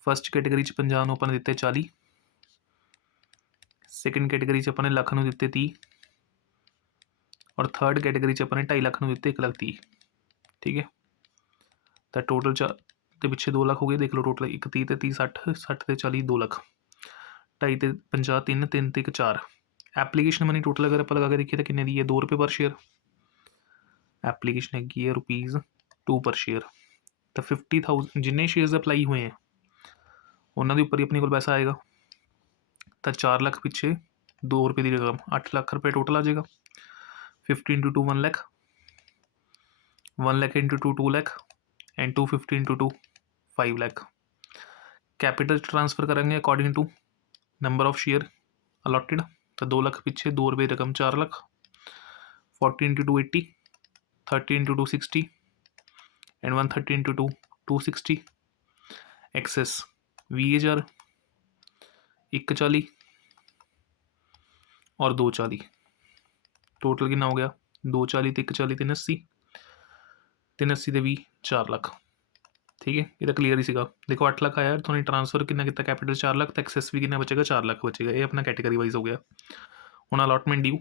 फर्स्ट कैटेगरी 50 अपने दिते 40, सेकेंड कैटेगरी अपने लख दिते 30, और थर्ड कैटेगरी अपने 2.5 लाख दिते 1 लाख 30। ठीक है, तो टोटल के पिछे 2 लाख हो गए। देख लो टोटल 1 30 ते 30 60 60 ते 40 2 लाख, 2.5 ते 50 3 3 ते 4। एप्लीकेशन मनी टोटल अगर आप लगा के देखिए तो किन्ने दी है, 2 रुपये पर शेयर। एप्लीकेशन हैगी है ₹2 पर शेयर। तो 50,000 जिन्ने शेयर्स अपलाई हुए हैं उन्होंने उपर ही अपने को पैसा आएगा। तो 4 लाख पिछे 2 रुपये की रकम 8 लाख रुपये टोटल आ जाएगा। 50 into 2 1 lakh, 1 lakh into 2 2 lakh, and 250 into 2 5 lakh. Capital transfer करेंगे according to number of share allotted. तो 2 लाख पिछे 2 रुपये रकम 4 lakh. 40 into 2 80, 30 into 2 60, and 130 into 2 260। Excess 20,000, 140 और 240। टोटल कितना हो गया, 240 तो 140 380, 380 तो 20 4 लाख। ठीक है, ये तो क्लीयर ही सीगा। देखो 8 लाख आया, तो ट्रांसफर कितना किया कैपिटल 4 लाख, तो एक्सेस भी कितना बचेगा 4 लाख बचेगा। ये अपना कैटेगरी वाइज हो गया। हूँ अलॉटमेंट ड्यू,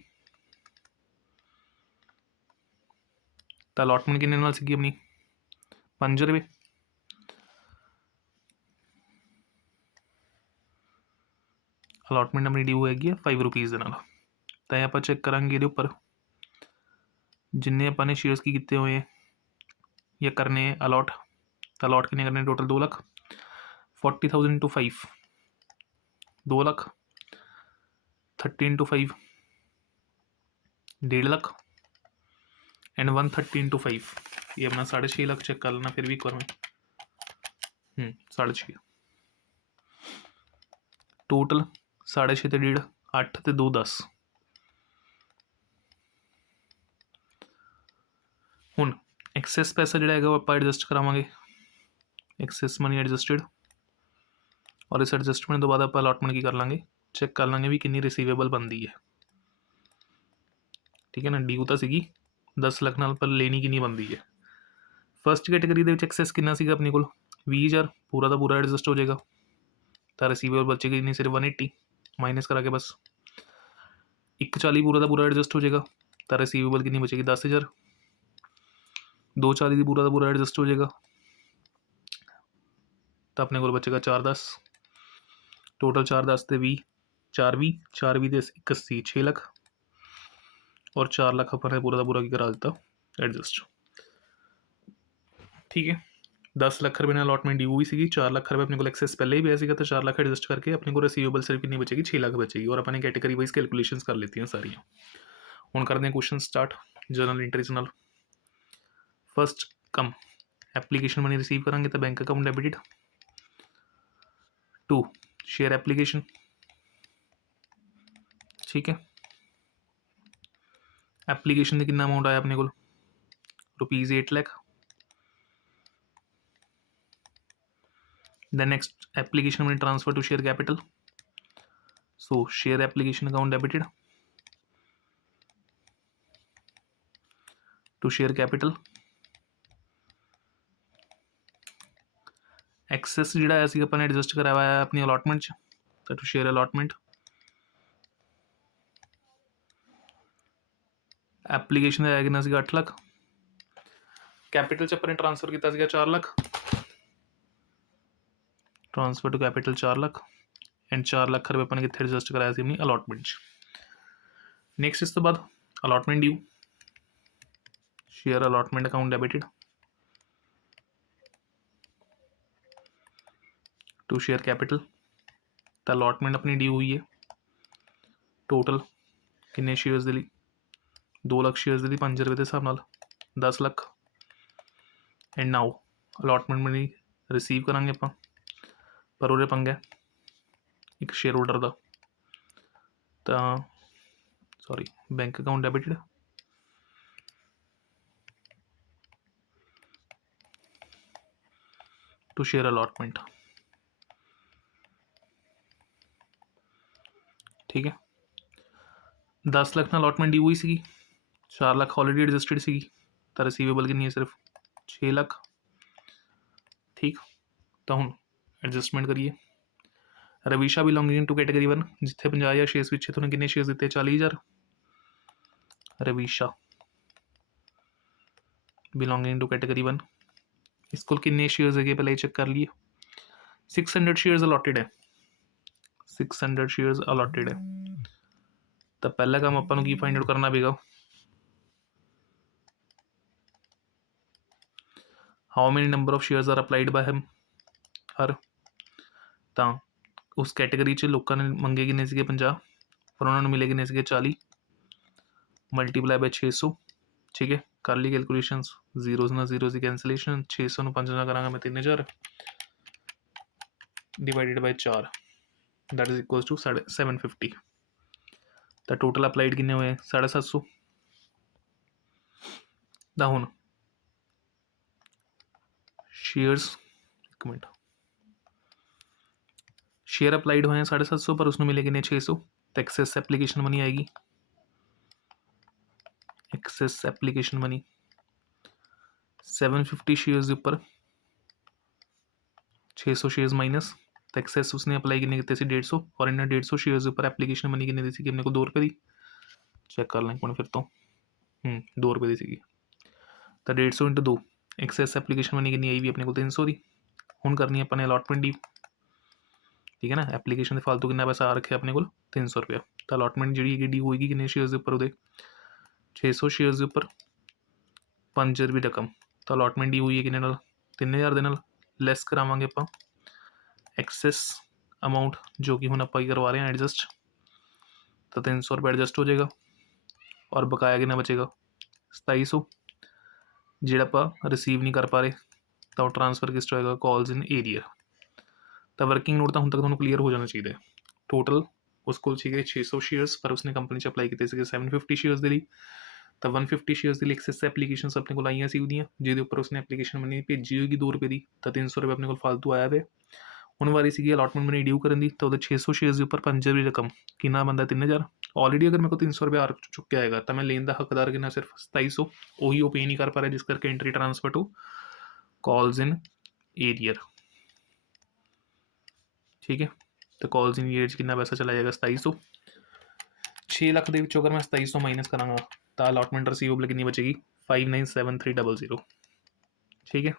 तो अलॉटमेंट किन्ने नाल सीगी अपनी 5 रुपये। अलॉटमेंट अपनी ड्यू हैगी 5 रुपीज़ के नाल। तो आप चेक करांगे ये उपर जिन्ने अपने शेयर्स की किते हुए हैं या करने अलॉट। तो अलॉट किन्ने करने total 2 lakh. 40,000 into 5 2 lakh, 30 into 5 1.5 lakh, and 130 into 5 ये अपना 6.5 लाख। चेक कर लेना फिर भी एक बार में। 6.5 टोटल 6.5 तो 1.5 8 तो 2 10। हूँ एक्सेस पैसा जोड़ा है आप एडजस्ट करावे। एक्सेस मनी एडजस्टेड, और इस एडजस्टमेंट तो बाद आप अलॉटमेंट की कर लाँगे, चेक कर लाँगे भी कितनी रिसीवेबल बनती है। ठीक है ना, ड्यू तो सी 10 लाख नाल पर लेनी कितनी बनती है। फर्स्ट कैटेगरी के एक्सेस कितना सीगा अपने को 20,000, पूरा का पूरा एडजस्ट हो जाएगा। तो रिसीवेबल बचेगी नहीं सिर्फ 180 माइनस करा के बस 140 पूरा का पूरा एडजस्ट हो जाएगा। तो रिसीवेबल कितनी बचेगी 10,000। 240 पूरा का पूरा एडजस्ट हो जाएगा, तो अपने को बचेगा 410। टोटल 410 तो 20 4 20 4 20 81 6 लाख, और 4 लाख अपने पूरा का पूरा की करा देता एडजस्ट। ठीक है, 10 लाख रुपये अलॉटमेंट ड्यू भी सी, 4 लाख रुपये अपने को एक्सेस पहले ही भी ऐसी, तो 4 लाख एडजस्ट करके अपने को रिसीवेबल सिर्फ कितनी बचेगी 6 लाख बचेगी। और अपने कैटेगरी वाइज कैलकुलेशन कर लेती हैं सारी। हूँ करते हैं क्वेश्चन स्टार्ट जर्नल एंट्रीज नाल। First come application money receive करांगे तो bank account debited. 2 share application. ठीक है, एप्लीकेशन का कितना अमाउंट आया अपने को ₹8 lakh. Then next application money transfer to share capital. So share application account debited to share capital. Excess ਜਿਹੜਾ ਆਇਆ ਸੀਗਾ ਆਪਾਂ ਨੇ ਐਡਜਸਟ ਕਰਾਇਆ ਹੋਇਆ ਆਪਣੀ ਅਲਾਟਮੈਂਟ 'ਚ, ਤਾਂ ਟੂ ਸ਼ੇਅਰ ਅਲਾਟਮੈਂਟ ਐਪਲੀਕੇਸ਼ਨ ਦਾ ਆਇਆ ਕਿੰਨਾ ਸੀਗਾ 8 ਲੱਖ, ਕੈਪੀਟਲ 'ਚ ਆਪਾਂ ਨੇ ਟ੍ਰਾਂਸਫਰ ਕੀਤਾ ਸੀਗਾ 4 lakh, transfer to capital 4 lakh and 4 lakh रुपये अपन कितने एडजस्ट कराया अपनी अलॉटमेंट। नैक्सट इस तो बाद allotment due, share allotment account debited to share capital, तो अलॉटमेंट अपनी ड्यू हुई है टोटल किन्ने शेयर्स के लिए 2 लाख शेयर्स के लिए 5 रुपये के हिसाब नाल 10 lakh and now allotment money receive करांगे आप, पर वो पंगा एक शेयर होल्डर का, तो sorry bank account debited to share allotment, ठीक है 10 लाख ना अलॉटमेंट ड्यू हुई सी, 4 लाख ऑलरेडी एडजस्टेड सी, तो रिसीवेबल कितनी है सिर्फ 6 लाख, ठीक। तो हुण एडजस्टमेंट करिए, रवीशा बिलोंगिंग टू कैटेगरी 1 जिथे 50,000 शेयर्स पिछे तुमने कितने शेयर्स दिते 40,000, रवीशा बिलोंगिंग टू कैटेगरी 1 इसको कितने शेयर्स है पहले चेक कर लिए, 600 शेयर्स अलॉटेड है, 600 शेयर्स अलॉटेड है, तो पहला काम अपन की फाइंड आउट करना पेगा how many number of shares are applied by him her, तो उस कैटेगरी च लोगों ने मंगे किन्ने सीगे 50 पर उन्होंने मिले किन्ने सीगे 40 मल्टीप्लाई बाय 600, ठीक है कर ली कैलकुलेशन, जीरोज ना जीरोज की कैंसलेशन, 600 5 ना करांगा मैं 3000 divided by 4 that is equals to 750, तो टोटल अप्लाइड किन्ने हुए 750। दा हुण शेयर्स एक मिनट, शेयर अप्लाइड हुए हैं 750 पर उसमें मिले किन्ने 600, तो एक्सेस एप्लीकेशन मनी आएगी, एक्सेस एप्लीकेशन मनी 750 शेयर्स के उपर 600 शेयर्स माइनस, तो एक्सेस उसने अप्लाई किन्ने किते सी 150 और इन्हें 150 शेयर्स के उपर एप्लीकेशन मनी किन्ने दी सी अपने को 2 रुपये की, चेक कर लें फिर तो 2 रुपये की सी, तो 150 इंटू 2 एक्सेस एप्लीकेशन मनी कितनी आई भी अपने को 300 की, हुण करनी है अपने अलॉटमेंट ड्यू, ठीक है ना, एप्लीकेशन के फालतू कितना पैसा आ रखे अपने को 300 रुपया, तो अलॉटमेंट जी ड्यू होगी किन्ने शेयर्स के उपर वो 600 शेयर्स के उपर 5 रुपये रकम, तो अलॉटमेंट ड्यू हुई है किन्ने 3000 के लैस करावांगे आप एक्सेस अमाउंट जो कि हुण आप करवा रहे हैं एडजस्ट, तो 300 रुपये एडजस्ट हो जाएगा और बकाया कितना बचेगा 2700 जो आप रिसीव नहीं कर पा रहे, तो ट्रांसफर किस होएगा कॉल्स इन एरियर, तो वर्किंग नोट तो हम तक थोड़ा क्लीयर हो जाना चाहिए। टोटल उसको 600 शेयर्स पर उसने कंपनी से अप्लाई किए 750 शेयर्स के लिए, तो 150 शेयर्स के लिए एक्सेस एप्लीकेशन अपने को आईया सी जिहदे उपर उसने एप्लीकेशन मनी भेजी होगी 2 रुपये की, तो 300 रुपये अपने को फालतू आया वे, हुण वारी सी अलॉटमेंट मनी ड्यू करने की, तो 600 शेयर्स के उपर 5 रुपये रकम कितना बनता 3000, ऑलरेडी अगर मेरे को 300 रुपये आ चुका है तो मैं लेन का हकदार कितना सिर्फ 2700, वही वो पे नहीं कर पा रहा, जिस करके entry transfer to calls in arrear, ठीक है, तो कॉल्स इन एरियर कितना पैसा चला जाएगा 2700, 6 लाख के अगर मैं 2700 माइनस कराँगा तो अलॉटमेंट रिसीवेबल कितनी बचेगी 597300, ठीक है।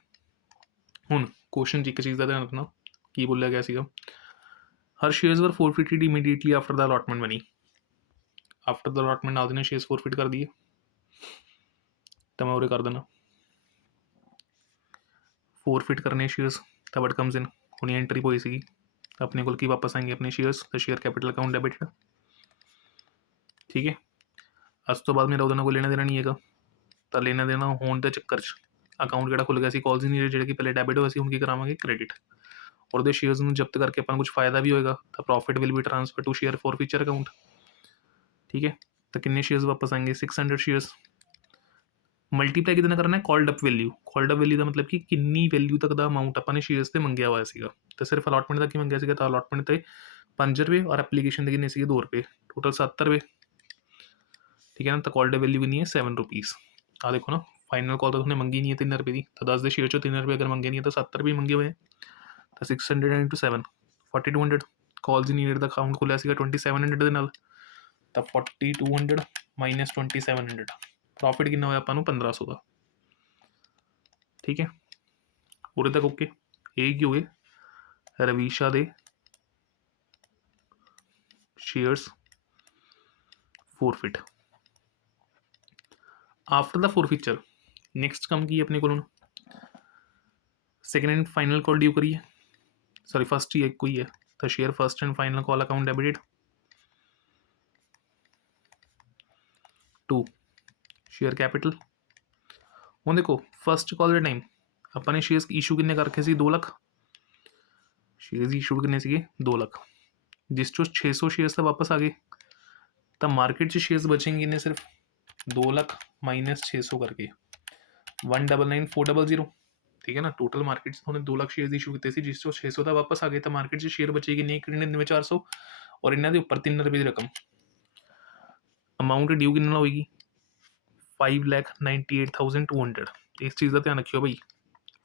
हुण क्वेश्चन एक चीज़ का ध्यान रखना की बोलिया गया सीगा, her shares were forfeited immediately after the allotment money, after the allotment नाल ने शेयर्स फोरफिट कर दिए, तो मैं उरे कर देना फोरफिट करने शेयर्स, तो वट कम्स इन हुण एंट्री होई सी अपने को की वापस आएंगे अपने शेयर्स, तो शेयर कैपिटल अकाउंट डेबिटेड, ठीक है। अस तो बाद मेरा कोई लेना देना नहीं है, तो लेना देना होने के चक्कर अकाउंट जो खुल गया कॉल्स इन जो कि पहले डेबिट हुआ उनकी करावांगे क्रेडिट, और वो शेयर्स में जब्त करके अपन कुछ फायदा भी होएगा, तो profit will be transfer to share forfeiture account, ठीक है। तो कितने शेयर्स वापस आएंगे 600 शेयर्स, मल्टीप्लाई कितना करना है called up value, called up value का मतलब कि कितनी वैल्यू तक का अमाउंट अपने शेयर्स से मंगया हुआ है, तो सिर्फ अलॉटमेंट तक ही मंगया सीगा, तो अलॉटमेंट से 5 रुपये और एप्लीकेशन के कितने सी 2 रुपये, टोटल 7 रुपये, ठीक है ना, तो कॉल्ड वैल्यू भी नहीं है 7 रुपीज़, आ देखो ना फाइनल कॉल तो तुमने मंगी नहीं है 3 रुपये की, तो 10 के शेयर चो 3 रुपये अगर मंगे नहीं है तो 7 रुपये मंगे हुए हैं, ਤਾਂ 600 ਇੰਟੂ 7 4200 ਕਾਲਸ ਇਨ ਈਅਰ ਦਾ ਅਕਾਊਂਟ ਖੁੱਲਿਆ ਸੀਗਾ 2700 ਦੇ ਨਾਲ, ਤਾਂ 4200 ਮਾਈਨਸ 2700 ਪ੍ਰੋਫਿਟ ਕਿੰਨਾ ਹੋਇਆ ਆਪਾਂ ਨੂੰ 1500 ਦਾ। ਠੀਕ ਹੈ, ਉਰੇ ਤੱਕ ਓਕੇ। ਇਹ ਕੀ ਹੋ ਗਏ, ਰਵੀਸ਼ਾ ਦੇ shares forfeit. After the forfeiture next ਕੰਮ ਕੀ ਹੈ ਆਪਣੇ ਕੋਲ ਹੁਣ, second and final call due करिए, सॉरी फर्स्ट ही एक कोई है, तो share first and final call account debited to share capital. ਹੁਣ देखो फर्स्ट कॉल के टाइम ਆਪਾਂ ਨੇ शेयर्स इशू किन्ने कर रखे सी 2 ਲੱਖ, शेयर्स इशू किन्ने ਸੀਗੇ 2 ਲੱਖ, जिस चो 600 शेयर्स ਤਾਂ वापस आ गए, तो मार्केट च शेयर्स बचेंगे किन्ने सिर्फ 2 ਲੱਖ माइनस 600 करके 199,400। ठीक है ना, टोटल मार्केट से 2 ਲੱਖ शेयर इशू किए, जिस 600 का वापस आ गए, तो मार्केट से शेयर बचेगी नहीं 99,400 और इन्हों के उपर 3 रुपये की रकम। अमाउंट ड्यू कि होगी 5,98,200। इस चीज़ का ध्यान रखियो भाई,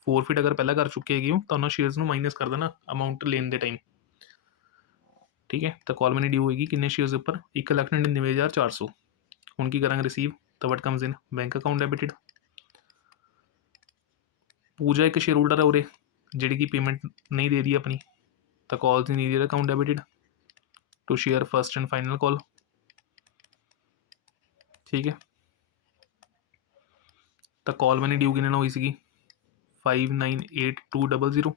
फोरफिट अगर पहला कर चुके हो तो उन्होंने शेयर्स में माइनस कर देना अमाउंट लेने के टाइम। ठीक है, तो कॉल मनी ड्यू होगी किन्ने शेयर्स उपर 1,99,400। हूँ की करेंगे रिसीव, तो what comes in bank account debited. Pooja एक शेयर होल्डर है उरे जी की पेमेंट नहीं दे रही अपनी, तो calls in arrear account debited to share first and final call. ठीक है, तो कॉल मनी ड्यू किन्ने हुई सी 5,98,200।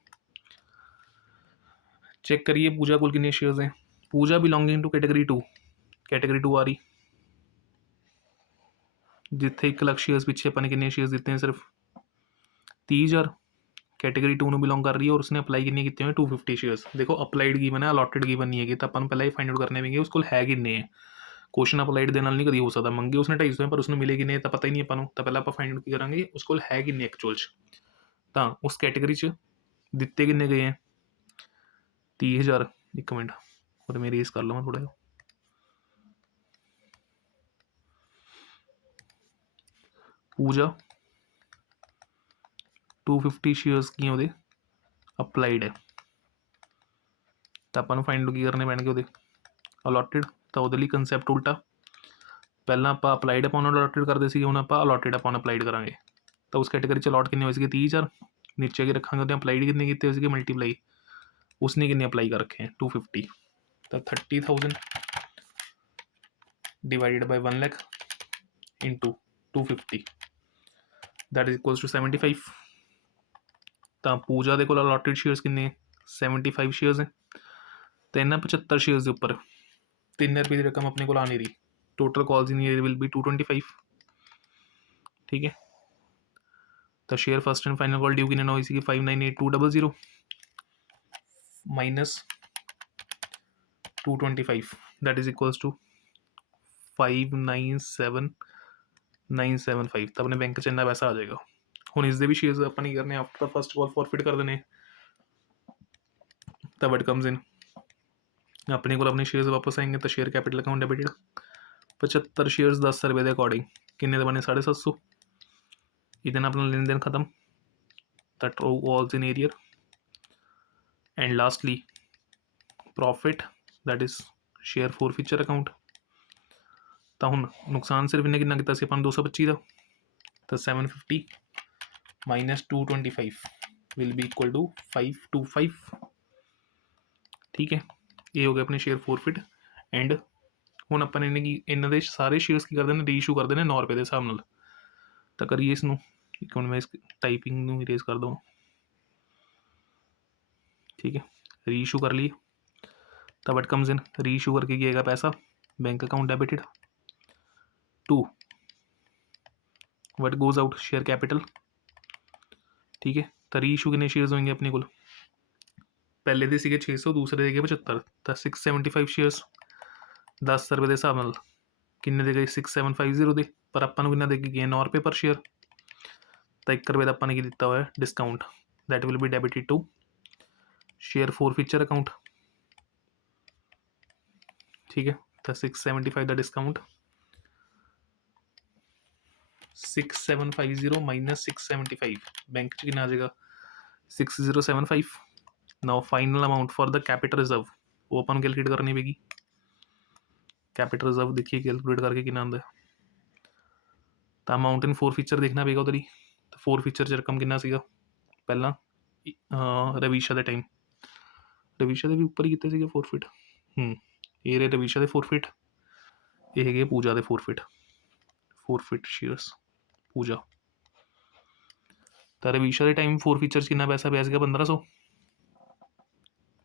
चेक करिए पूजा को किन्ने शेयर्स हैं, पूजा बिलोंगिंग टू कैटेगरी 2, कैटेगरी 2 आ रही, जिथे 1 ਲੱਖ शेयर्स पिछे अपन किन्ने शेयर्स दिते हैं सिर्फ 30,000। कैटेगरी 2 में बिलोंग कर रही है और उसने अप्लाई किन्ने किए हैं 250 शेयर्स। देखो अप्लाइड गिवन है, अलॉटेड गिवन नहीं है, तो अपन पहले ही फाइंड आउट करने पेंगे उसको है किन्ने है। क्वेश्चन अप्लाइड के नाल नहीं कभी हो सकता, मंगे उसने 250 पर उसने मिले किन्ने तो पता ही नहीं अपन, तो पहले आप फाइंड आउट करेंगे उसको है किन्ने एक्चुअल तो उस कैटेगरी च दिते किन्ने गए हैं 30,000। एक मिनट और मैं रेस कर लवां थोड़ा जिहा। पूजा 250 शेयर्स की वो अपलाइड है, तो अपन फाइंड आउट करने पैणगे वो अलॉटेड। तो वो कंसैप्ट उल्टा, पहला आप अपलाइड अपॉन अलॉटेड करते थे, हूँ आप अलॉटेड अपॉन अपलाइड करा। तो उस कैटेगरी च अलॉट किन्ने हुए 30,000, नीचे के रखा अपलाइड किन्ने किए मल्टीप्लाई, उसने किन्ने अप्लाई कर रखे हैं 250। तो 30,000 divided by 1 lakh into 250 that is equals to 75। तो पूजा के अलॉटेड शेयर्स किन्ने 75 शेयर्स हैं, तो इन्होंने 75 शेयर्स के उपर 3 रुपये की रकम अपने को आ नहीं रही। Total calls in arrear will be 225। ठीक है, तो share first and final call due किन्ने हुई सी 5,98,200 minus 225 that is equals to 5,97,975। तो अपने बैंक च इन्ना पैसा आ जाएगा। हूँ इसके भी शेयर्स अपन ही करने आफ्टर फर्स्ट कॉल फॉरफिट कर देने, तो वट कम्स इन अपने को अपने शेयर्स वापस आएंगे, तो share capital account debited 75 shares 10 रुपये के अकॉर्डिंग किन्ने बने 750। इतना अपना लेन देन खत्म, तो true calls in arrear and lastly profit that is share forfeiture account. तो हूँ नुकसान सिर्फ इन्हें कितना किया अपन 225 का, तो 750 minus 225 will be equal to 525। ठीक है, ये हो गया अपने शेयर फॉरफिट एंड हूँ अपन इन्हों के सारे शेयर्स की करते हैं रीइशू करते हैं 9 रुपये के हिसाब नाल। तो करिए इसनूं, एक मिनट मैं इस टाइपिंग इरेज कर दूँ। ठीक है, रीइशू कर लिए, तो वट कम्स इन रीइशू करके गएगा पैसा bank account debited to what goes out share capital. ठीक है, तो रीइशू कितने शेयर्स होंगे अपने को, पहले दे 600 दूसरे दे 75, तो 675 शेयर्स 10 रुपये के हिसाब नाल किन्ने दे गए 6,750 दे, पर अपन किन्ना दे गए 9 रुपये पर शेयर। तो 1 रुपये का अपन ने दिता हुआ है discount, that will be debited to share forfeiture account. ठीक है, तो 675 का डिस्काउंट 6,750 माइनस 675 बैंक च कितना आ जाएगा 6,075 now final amount for the capital reserve वो अपन कैलकुलेट करनी पेगी। कैपिटल रिजर्व देखिए कैलकुलेट करके कितना आंदा तो अमाउंट इन 4 फीचर देखना पेगा उधर ही। तो 4 फीचर च रकम कितना सीगा पहला रवीशा के टाइम रवीशा के भी उपर ही कितने 4 फीट ये रहे रवीशा के 4 फीट ये है पूजा के 4 फीट शेयर्स पूजा। तो रवीशा के टाइम 4 फीचर कितना पैसा पिया सीगा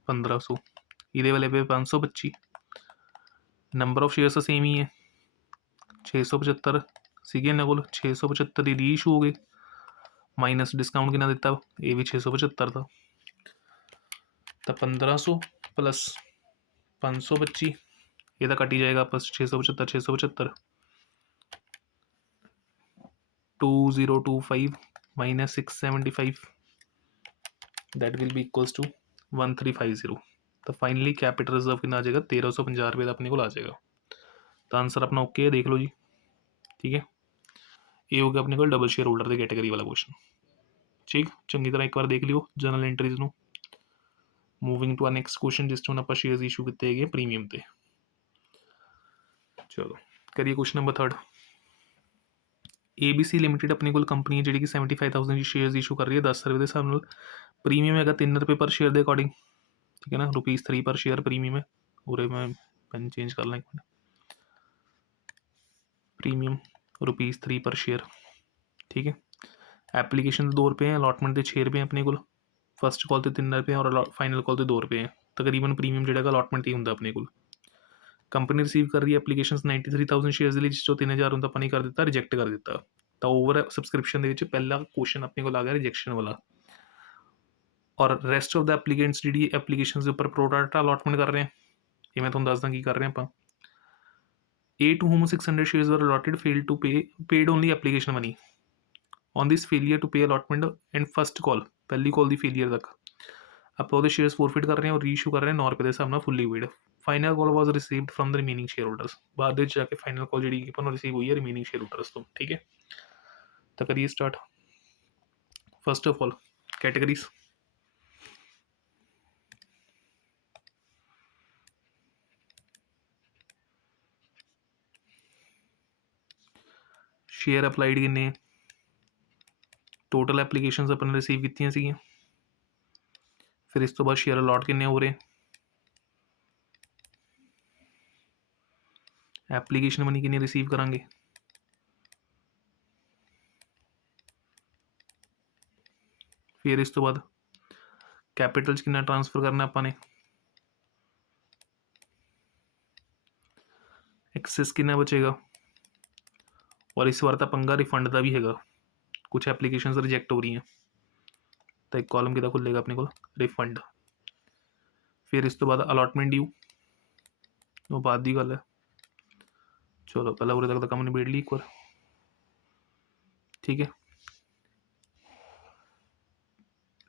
1500 ये वाले पे 525 नंबर ऑफ शेयर्स सेम ही है 675 सीगे इन्होंने को 675 री इशू हो गए माइनस डिस्काउंट कितना दिता ये भी 675 था। तो 1500 प्लस 525 ये तो कटी जाएगा आपस 675 2025 minus 675 that will be equals to 1350। तो फाइनली कैपिटल रिजर्व कितना आ जाएगा 1350 रुपये का अपने को आ जाएगा। तो आंसर अपना ओके है देख लो जी ठीक है। ये हो गया अपने को डबल शेयर होल्डर की कैटेगरी वाला क्वेश्चन ठीक चंगी तरह एक बार देख लियो जनरल एंट्रीज ਨੂੰ। Moving to a next question जिस हम आप शेयर्स इशू किए गए प्रीमियम पे। चलो करिए क्वेश्चन नंबर 3 ABC लिमिटेड अपने को कंपनी जी कि 75,000 शेयर्स इशू कर रही है 10 रुपये के हिसाब से प्रीमियम है 3 रुपये पर शेयर के अकॉर्डिंग ठीक है ना ₹3 पर शेयर प्रीमियम है। और मैं पेन चेंज कर ला एक मिनट प्रीमियम ₹3 पर शेयर ठीक है। एप्लीकेशन 2 रुपये हैं अलॉटमेंट के 6 रुपये अपने को फस्ट कॉल तो 3 रुपये और फाइनल कॉल तो 2 रुपये हैं तकरीबन प्रीमियम जो अलॉटमेंट ही होंगे अपने को। कंपनी रिसीव कर रही है एप्लीकेशन 93,000 शेयर्स के लिए जिस 3000 होंगे अपनी कर दिता रिजेक्ट कर दिता। तो ओवर सबसक्रिप्शन के पहला क्वेश्चन अपने को आ गया रिजेक्शन वाला और रैसट ऑफ द एप्लीकेंट्स जी एप्लीकेशन के उपर प्रोडक्ट अलॉटमेंट कर रहे हैं ये मैं तुहानूं दसदा की कर रहे हैं आप। A to whom 600 shares were allotted failed to paid only application money on this failure to pay allotment and first call पहली कॉल की फेलियर तक आप शेयर्स फॉरफिट कर रहे हैं और रीइशू कर रहे हैं 9 रुपये के हिसाब से fully paid. Final call was received from the remaining share holders बाद में जाके फाइनल कॉल जी रिसीव हुई है रिमेनिंग शेयर होल्डर्स तो ठीक है। तो करिए start first of all categories share applied किन्ने टोटल एप्लीकेशनस अपन रिसीव कीतियां सी फिर इस तो बाद शेयर अलॉट किन्ने हो रहे एप्लीकेशन मनी किन्ने रिसीव करांगे फिर इस तो बाद कैपिटल्स कितना ट्रांसफर करना अपने एक्सेस कितना बचेगा और इस बार तो पंगा रिफंड का भी है कुछ एप्लीकेशन रिजेक्ट हो रही हैं तो एक कॉलम कि खुलेगा अपने को रिफंड। फिर इस तो बाद अलॉटमेंट ड्यू वो बाद की गल है। चलो पहले उरे तक काम निबेड़ ली एक बार ठीक है।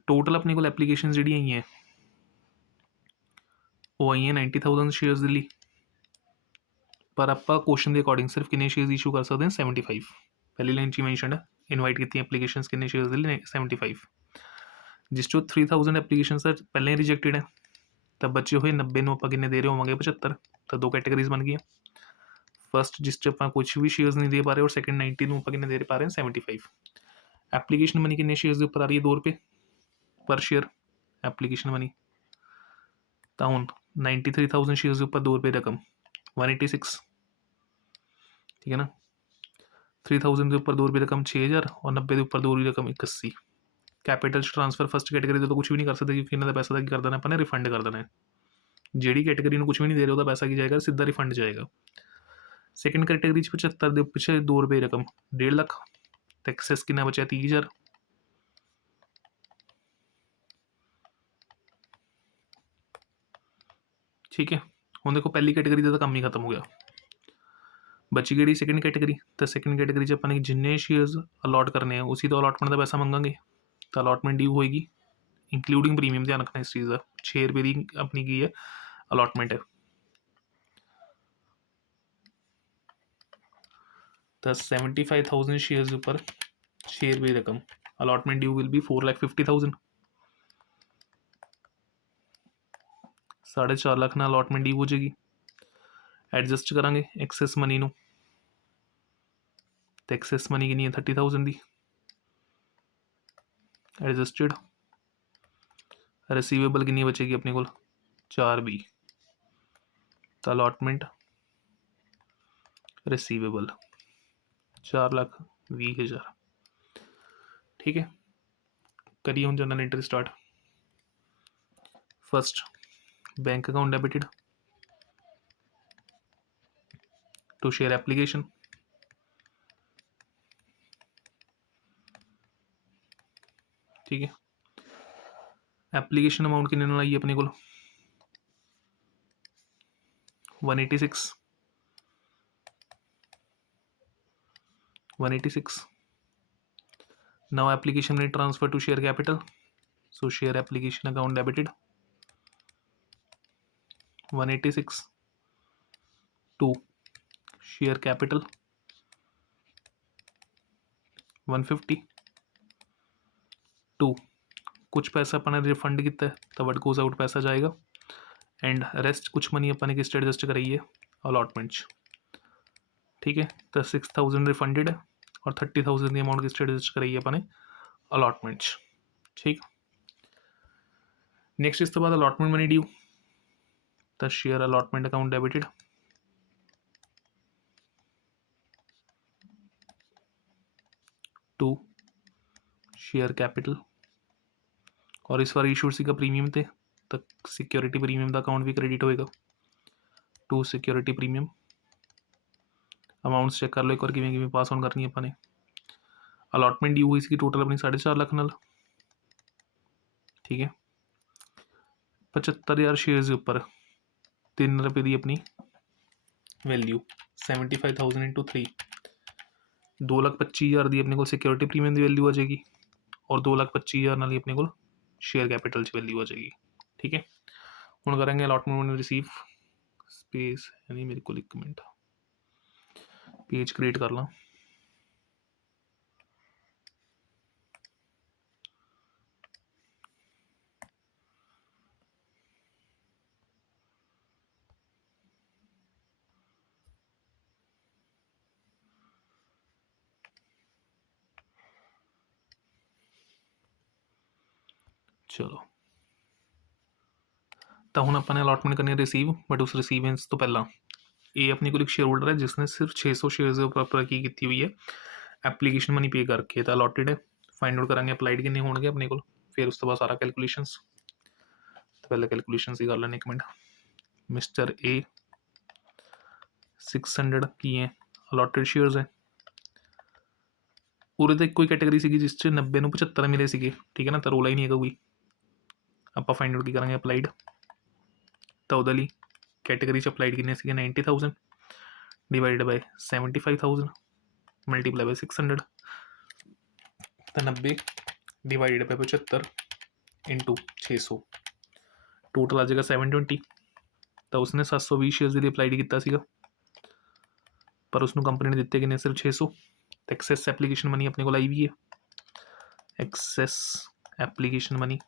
टोटल अपने को एप्लीकेशन जी आई हैं वो आई हैं 90,000 शेयर्स के लिए पर आप क्वेश्चन के अकॉर्डिंग सिर्फ कितने शेयर्स इशू कर सकते हैं 75 पहली लाइन ची मैंशन है इनवाइट की एप्लीकेशन कितने शेयर्स के लिए 75 जिस 3000 एप्लीकेशन सर पहले ही रिजेक्टेड है तब बचे हुए 90 में आप कितने दे रहे होंगे 75 तो 2 कैटेगरीज बन गई। फर्स्ट जिस आप कुछ भी शेयर्स नहीं दे पा रहे और सेकंड 90 में आप कितने दे पा रहे हैं 75। एप्लीकेशन मनी कितने शेयर्स के ऊपर आ रही है 2 रुपये पर शेयर एप्लीकेशन मनी तो हूँ 93,000 शेयर्स के ऊपर 2 रुपये रकम 186 ठीक है ना। 3000 के ऊपर 2 रुपये रकम 6000 और 90 के ऊपर 2 रुपये रकम 81। कैपिटल ट्रांसफर फर्स्ट कैटेगरी तो कुछ भी नहीं कर सकते क्योंकि इन्होंने पैसा कर देना अपने रिफंड कर देना है जी कैटेगरी में कुछ भी नहीं दे रहे पैसा की जाएगा सीधा रिफंड जाएगा। सैकेंड कैटेगरी 75 के पिछले 2 रुपये रकम 1.5 लाख तो एक्सेस कितना बचा 30,000 ठीक है। हम देखो पहली कैटेगरी का तो काम ही खत्म हो गया बची गई सैकेंड कैटेगरी तो सैकेंड कैटेगरी च अपने जिन्ने शेयर्स अलॉट करने हैं उसी तो अलॉटमेंट का पैसा मंगांगे तो अलॉटमेंट ड्यू होएगी इंक्लूडिंग प्रीमियम ध्यान रखना इस चीज़ का 6 रुपये की अपनी की है अलॉटमेंट है। तो 75,000 शेयर्स ऊपर 6 रुपये रकम allotment due will be 4,50,000 4.5 lakh ਨਾਲ ਅਲਾਟਮੈਂਟ ਡੀਊ ਹੋ ਜਾਏਗੀ। ਐਡਜਸਟ ਕਰਾਂਗੇ ਐਕਸੈਸ ਮਨੀ ਨੂੰ, ਤੇ ਐਕਸੈਸ ਮਨੀ ਕਿੰਨੀ ਹੈ 30,000 ਦੀ। ਐਡਜਸਟਡ ਰਿਸੀਵੇਬਲ ਕਿੰਨੀ ਬਚੇਗੀ ਆਪਣੇ ਕੋਲ 4B, ਤਾਂ ਅਲਾਟਮੈਂਟ रिसीवेबल 4,20,000। ठीक है, करिए हम journal entry start. First bank account debited to share application, ठीक है। एप्लीकेशन अमाउंट किन्ने नाल आई अपने को 186। Now application rate transfer to share capital, so share application account debited 186 to share capital 150 to कुछ पैसा अपने रिफंड किया तो वट गोज आउट पैसा जाएगा, एंड रेस्ट कुछ मनी अपने किस एडजस्ट कराइए अलॉटमेंट, ठीक है। तो 6,000 रिफंडेड है और 30,000 की अमाउंट किस एडजस्ट कराइए अपने अलॉटमेंट, ठीक। नेक्स्ट इस तो बाद अलॉटमेंट मनी ड्यू, तो share allotment account debited to share capital, और इस बार इशूड सी प्रीमियम थे तो सिक्योरिटी प्रीमियम का अकाउंट भी क्रेडिट होएगा to security premium. Amounts check कर लो एक बार किमें पास ऑन करनी अपने। अलॉटमेंट ड्यू हुई इसकी टोटल अपनी 4.5 लाख नाल, ठीक है। 75,000 शेयर्स के उपर 3 रुपये की अपनी वैल्यू 75,000 इंटू 3 2,25,000 की अपने को सिक्योरिटी प्रीमियम की वैल्यू आ जाएगी, और 2,25,000 नाल ही अपने को शेयर कैपिटल वैल्यू आ जाएगी, ठीक है। हम करेंगे अलॉटमेंट रिसीव स्पेस यानी मेरे को 1 मिनट पेज क्रिएट कर ला। चलो तो हम अपने अलॉटमेंट करनी रिसीव, बट उस रिसीवेंस तो पहला ये अपने को एक शेयर होल्डर है जिसने सिर्फ 600 शेयर्स प्रॉपर की हुई है एप्लीकेशन मनी पे करके, तो अलॉटेड है। फाइंड आउट करांगे अपलाइड किन्ने होंगे अपने को, फिर उस तो बाद सारा कैलकुलेशंस। तो पहले कैलकुलेशंस ही कर लें 1 मिनट। मिस्टर ए 600 की है अलॉटेड शेयर्स है, पूरे तो एक ही कैटेगरी सी जिस 90 ਨੂੰ 75 मिले थे, ठीक है ना, तो रोला ही नहीं है कोई। आप फाइंड आउट की करेंगे अपलाइड, तो वो कैटेगरी अपलाइड किन्ने 90,000 डिवाइडेड बाय 75,000 मल्टीप्लाई बाय 600, तो 90 डिवाइडेड बाय 75 इंटू 600 टोटल आ जाएगा 720। तो उसने 720 शेयर्स के लिए अपलाइड किया, पर उसको कंपनी ने दिते कि सिर्फ 600। तो एक्सैस एप्लीकेशन मनी अपने को आई भी है, एक्सैस एप्लीकेशन मनी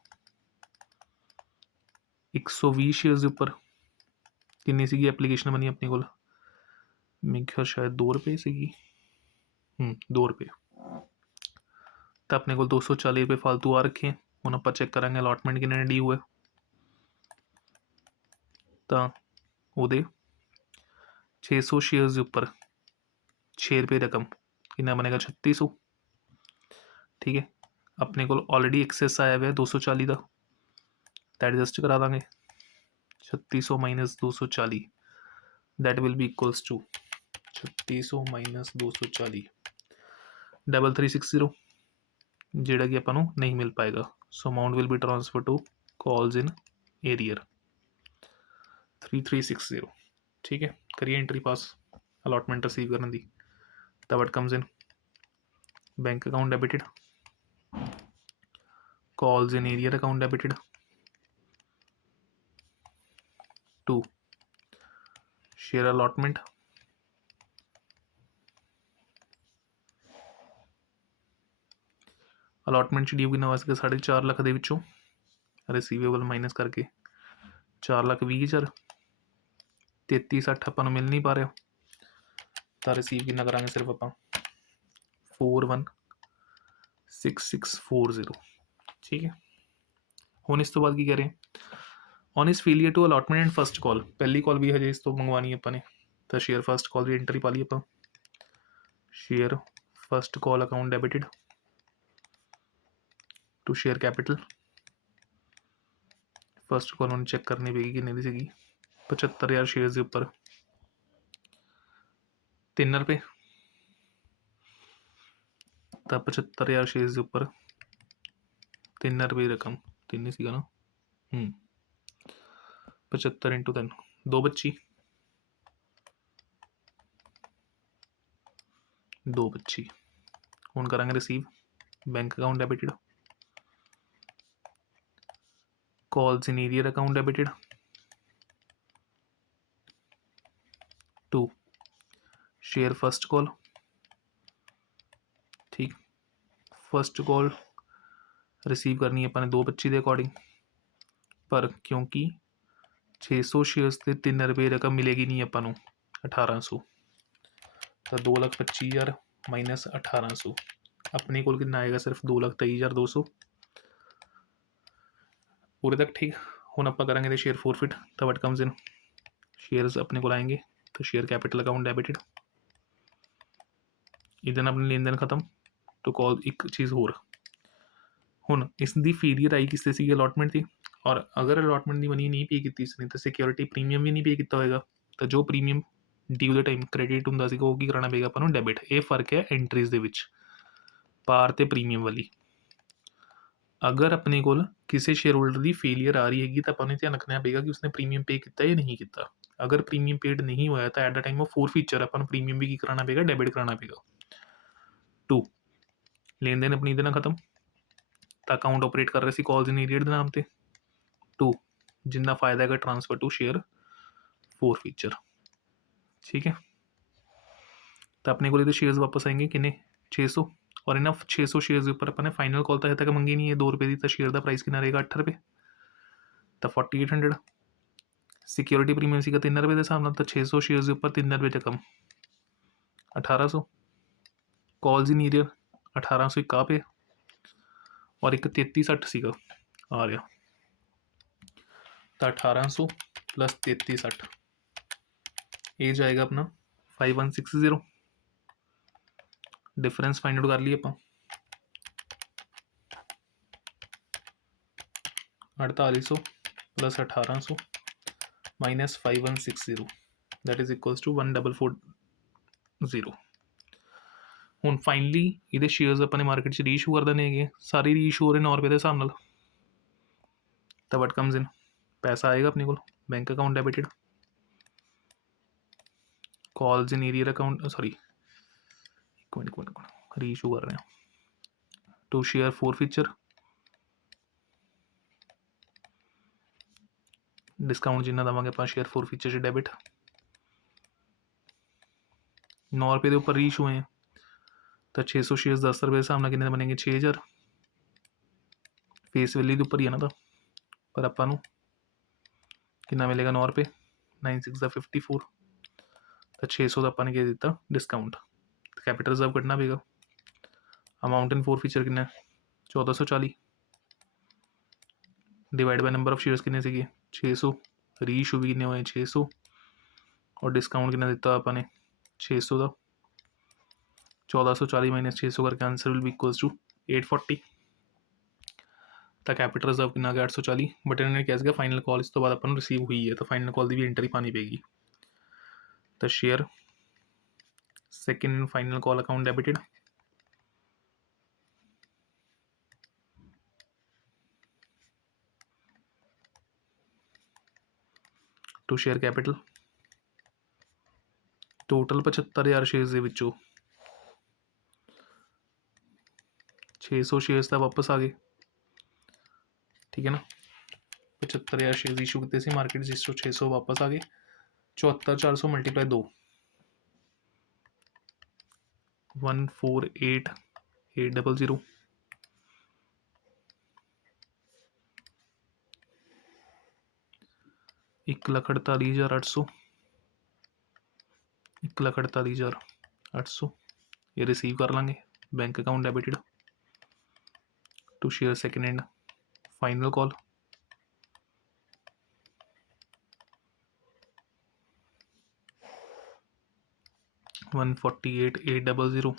120 शेयर्स के उपर किन्नी सी एप्लीकेशन मनी अपने को, मेरे ख्याल शायद 2 रुपये सी, 2 रुपये। तो अपने को 240 रुपये फालतू आ रखे हैं। हम आप चेक करेंगे अलॉटमेंट किन्ने डी हुए, तो वो 600 शेयर्स के उपर 6 रुपये रकम कितना बनेगा 3600, ठीक है। अपने को ऑलरेडी एक्सेस आया हुआ है 240 का, तो एडजस्ट करा देंगे 3600 minus 240, that will be equals to 3600 minus 240 3360, जोड़ा कि अपन नहीं मिल पाएगा। So amount will be transfer to calls in arrear 3360, ठीक है। करिए एंट्री पास अलॉटमेंट रिसीव करने की, तो what comes in bank account debited, calls in arrear account debited to share allotment allotment due कितना वास्ते 4.5 लाख के रिसीवेबल माइनस करके 4,20,000 33,60 ਆਪਾਂ ਨੂੰ ਮਿਲ ਨਹੀਂ ਪਾ ਰਿਹਾ, ਤਾਂ ਰਿਸੀਵ ਕਿੰਨਾ ਕਰਾਂਗੇ ਸਿਰਫ ਆਪਾਂ 416640। ਠੀਕ ਹੈ। ਹੁਣ ਇਸ ਤੋਂ ਬਾਅਦ ਕੀ ਕਹਿ ਰਹੇ, ਔਨ ਇਸ failure to allotment and first call, ਪਹਿਲੀ ਕਾਲ ਵੀ ਹਜੇ ਇਸ ਤੋਂ ਮੰਗਵਾਉਣੀ ਆਪਾਂ ਨੇ, ਤਾਂ ਸ਼ੇਅਰ ਫਸਟ ਕਾਲ ਦੀ ਐਂਟਰੀ ਪਾ ਲਈ ਆਪਾਂ, share first call account debited to share capital. First call ਹੁਣ ਚੈੱਕ ਕਰਨੀ ਪਏਗੀ ਕਿੰਨੇ ਦੀ ਸੀਗੀ, 75,000 ਸ਼ੇਅਰਸ ਦੇ ਉੱਪਰ 3 ਰੁਪਏ, ਤਾਂ 75,000 ਸ਼ੇਅਰਸ ਦੇ ਉੱਪਰ 3 ਰੁਪਏ ਦੀ ਰਕਮ, 3 ਹੀ ਸੀਗਾ ਨਾ, 75 × 3 225, 225। ਹੁਣ ਕਰਾਂਗੇ receive, bank account debited, calls in arrear account debited to share first call। ठीक, फर्स्ट कॉल रिसीव करनी है अपने 225 के अकॉर्डिंग, पर क्योंकि 600 शेयर्स से 3 रुपये रकम मिलेगी नहीं अपन 1800, तो 2,25,000 माइनस 1800 अपने को कितना आएगा, सिर्फ 2,23,200 पूरे तक। ठीक, हूँ आप करेंगे शेयर फोरफिट, तो वट कम्स इन, शेयर्स अपने को आएंगे, तो शेयर कैपिटल अकाउंट डेबिटेड, इधर अपने लेन देन खत्म। तो कॉल एक चीज़ होर, ਹੁਣ ਇਸ ਦੀ ਫੇਲੀਅਰ ਆਈ ਕਿਸੇ ਸੀ ਅਲਾਟਮੈਂਟ ਦੀ, ਔਰ ਅਗਰ ਅਲਾਟਮੈਂਟ ਦੀ ਮਨੀ ਨਹੀਂ ਪੇ ਕੀਤੀ ਇਸਨੇ ਤਾਂ ਸਿਕਿਉਰਿਟੀ ਪ੍ਰੀਮੀਅਮ ਵੀ ਨਹੀਂ ਪੇ ਕੀਤਾ ਹੋਏਗਾ, ਤਾਂ ਜੋ ਪ੍ਰੀਮੀਅਮ ਡਿਊ ਦੇ ਟਾਈਮ ਕ੍ਰੈਡਿਟ ਹੁੰਦਾ ਸੀਗਾ ਉਹ ਕੀ ਕਰਾਉਣਾ ਪਏਗਾ ਆਪਾਂ ਨੂੰ, ਡੈਬਿਟ। ਇਹ ਫਰਕ ਹੈ ਐਂਟਰੀਜ਼ ਦੇ ਵਿੱਚ, ਪਾਰ ਤੇ ਪ੍ਰੀਮੀਅਮ ਵਾਲੀ। ਅਗਰ ਆਪਣੇ ਕੋਲ ਕਿਸੇ ਸ਼ੇਅਰ ਹੋਲਡਰ ਦੀ ਫੇਲੀਅਰ ਆ ਰਹੀ ਹੈਗੀ ਤਾਂ ਆਪਾਂ ਨੂੰ ਧਿਆਨ ਰੱਖਣਾ ਪਏਗਾ ਕਿ ਉਸਨੇ ਪ੍ਰੀਮੀਅਮ ਪੇ ਕੀਤਾ ਜਾਂ ਨਹੀਂ ਕੀਤਾ। ਅਗਰ ਪ੍ਰੀਮੀਅਮ ਪੇਡ ਨਹੀਂ ਹੋਇਆ ਤਾਂ ਐਟ ਦ ਟਾਈਮ ਆਫ ਫੋਰਫੀਚਰ ਆਪਾਂ ਨੂੰ ਪ੍ਰੀਮੀਅਮ ਵੀ ਕੀ ਕਰਾਉਣਾ ਪਏਗਾ, ਡੈਬਿਟ ਕਰਾਉਣਾ ਪਏਗਾ। 2 लेन देन अपनी देना खत्म, तो अकाउंट ऑपरेट कर रहे सी कॉल्स इन एरियर के नाम से। 2 जिन्ना फायदा है ट्रांसफर टू शेयर फोरफीचर। ठीक है, तो अपने को शेयर्स वापस आएंगे किन्ने, 600, और इन्हें 600 शेयर्स के उपर अपने फाइनल कॉल तो अजे तक मंगी नहीं है 2 रुपये की, तो शेयर का प्राइस कितना रहेगा 8 रुपये, तो 4800। सिक्योरिटी प्रीमियम सीगा 3 रुपये के हिसाब नाल, तो 600 शेयर्स के उपर 3 रुपये रकम 1800। कॉल्स इन एरियर 1800 एक पे, और एक 3360 सीगा आ रहा, तो 1800 प्लस 3360 ये जाएगा अपना 5160। डिफरेंस फाइंड आउट कर लिए आप, 4800 plus 1800 minus 5160, that is equals to 1440। ਹੁਣ फाइनली ये शेयर्स अपने मार्केट च रीइशू कर देने हैं, सारे रीइशू हो रहे 9 रुपये के हिसाब नाल। तो वट कम्स इन, पैसा आएगा अपने को bank account debited, calls in arrear account, sorry एक मिनट रीइशू कर रहे हैं, टू शेयर फोरफीचर, डिस्काउंट जिन्ना देवांगे आप शेयर फोरफीचर से डेबिट। 9 रुपये के उपर रीइशू हैं, तो 600 शेयर्स 10 रुपये के हिसाब नाल कितने बनेंगे 6000, फेस वैल्यू के उपर ही है ना, तो पर अपन कितना मिलेगा 9 रुपये, 9 6 54, तो 600 का अपन ने दिता डिस्काउंट। कैपिटल रिजर्व कटना पेगा, अमाउंट इन फोरफीचर कितना 1440, divide by number of shares कितने सी 600, रीइशू भी कितने हुए 600, और डिस्काउंट कितना दिता अपन ने 600 का, 1440 माइनस 600 करके answer will be equals to 840। तो कैपिटल रिजर्व कितना गया 840, बट इन्होंने क्या सीगा फाइनल कॉल इस तो बाद अपन रिसीव हुई है, तो फाइनल कॉल की भी एंट्री पानी पेगी। तो share second final call account debited to share capital, total 75,000 shares के विचों 600 शेयर्स तो वापस आ गए। ठीक है ना, 75,000 शेयर्स इशू किए थे मार्केट, जिस 600 वापस आ गए। 74,400 मल्टीप्लाई 2 148800, 1,48,800, 1,48,800 ये रिसीव कर लांगे। Bank account debited to share second hand. Final call 148,800,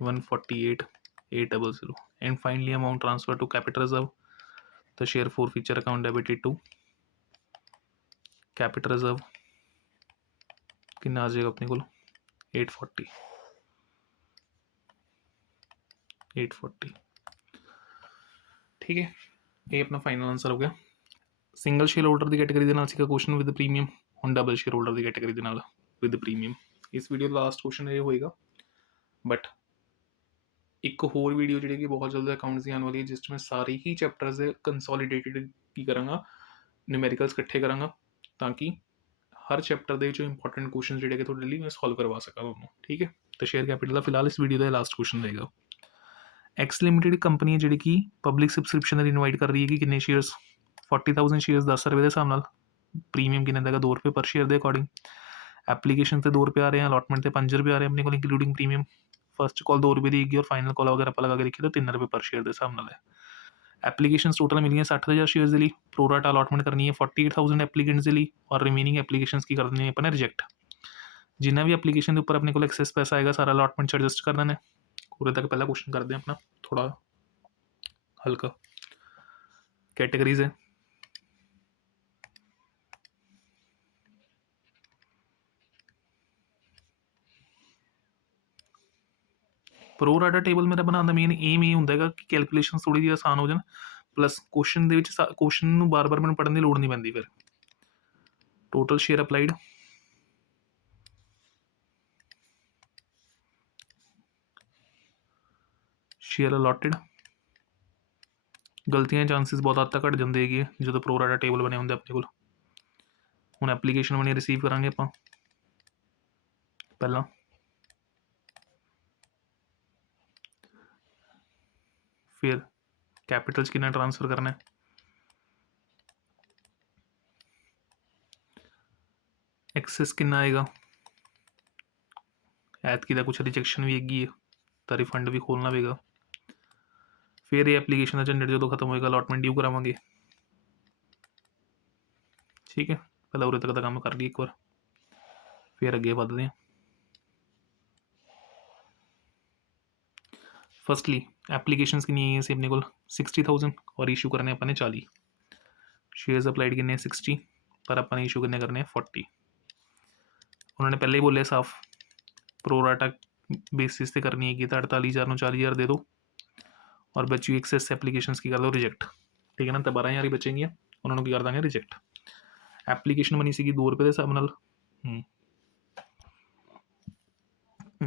148,800 and finally amount transfer to capital reserve, the share forfeiture account debited to capital reserve कितना आ जाएगा अपने को 840, 840। ठीक है, ये अपना फाइनल आंसर हो गया। सिंगल शेयर होल्डर की कैटेगरी ਦੇ ਨਾਲ ਸੀਗਾ क्वेश्चन विद प्रीमियम, ਹੁਣ डबल शेयर होल्डर की कैटेगरी ਦੇ ਨਾਲ विद प्रीमियम। इस वीडियो ਦਾ लास्ट क्वेश्चन ਇਹ ਹੋਏਗਾ, बट एक होर वीडियो जी कि बहुत जल्द अकाउंट्स की आने वाली है जिस मैं सारे ही चैप्टर्स कंसोलीडेटेड की करांगा, न्यूमेरिकल्स इकट्ठे करांगा ताकि हर चैप्टर के जो इंपॉर्टेंट क्वेश्चन जोड़े कि थोड़े लिए मैं सॉल्व करवा सका दोनों। ठीक है, तो शेयर कैपिटल का फिलहाल इस वीडियो का लास्ट क्वेश्चन रहेगा। एक्स लिमिटेड कंपनी है जी कि पब्लिक सबसक्रिप्शन इनवाइट कर रही है कि कितने शेयर्स 40,000 शेयर्स 10 रुपये के हिसाब न, प्रीमियम कितने देगा 2 रुपये पर शेयर के अकॉर्डिंग। एप्लीकेशन से 2 रुपये आ रहे हैं, अलॉटमेंट से 5 रुपये आ रहे हैं अपने को इंक्लूडिंग प्रीमियम। फर्स्ट कॉल 2 रुपये दी और फाइनल कॉल अगर आप लगा के देखिए तो 3 रुपये पर शेयर के हिसाब न है। एप्लीकेशन टोटल मिली है 60,000 शेयर के लिए, प्रोराटा अलॉटमेंट करनी है 48,000 एप्लीकेंट्स के लिए और रिमेनिंग एप्लीकेशन की करनी है अपने रिजेक्ट। जिन्हें भी एप्लीकेशन के ऊपर अपने को एक्सेस पैसा आएगा सारा अलॉटमेंट एडजस्ट कर देना है। पूरे तक पहला क्वेश्चन करते हैं अपना थोड़ा हल्का। कैटेगरीज है प्रोराटा टेबल मेरा बनाने का मेन एम ये होंगे कि कैलकुलेशन थोड़ी जी आसान हो जाए, प्लस क्वेश्चन बार बार मैं पढ़ने की लोड़ नहीं पैंती। फिर total share applied, share allotted, गलतियां चांसिस बहुत हद तक घट जाते हैं जो प्रोराटा टेबल बने होंगे अपने को। हुण एप्लीकेशन बनी रिसीव करांगे आपां पहला, फिर कैपिटल कितना ट्रांसफर करना है, एक्सेस कितना आएगा, ऐतकी का कुछ रिजेक्शन भी हैगी है तो रिफंड भी खोलना पेगा। फिर ये एप्लीकेशन का झंझट जो खत्म होएगा अलॉटमेंट ड्यू करावांगे। ठीक है, पहले उरे तक का काम कर लिए एक बार, फिर अगे बढ़ते हैं। फर्स्टली एप्लीकेशन कितनी आई अपने को 60,000 और इशू करने अपने 40 शेयर्स अपलाइड कितने 60 पर अपने इशू कितने करने 40। उन्होंने पहले ही बोले साफ प्रोराटा बेसिस से करनी है कि 48,000 40,000 दे दो और बची एक्सेस एप्लीकेशन की कर दो रिजेक्ट। ठीक है ना, तो 12,000 ही बचेंगे, उन्होंने कर देंगे रिजेक्ट। एप्लीकेशन बनी सी 2 रुपये के हिसाब न,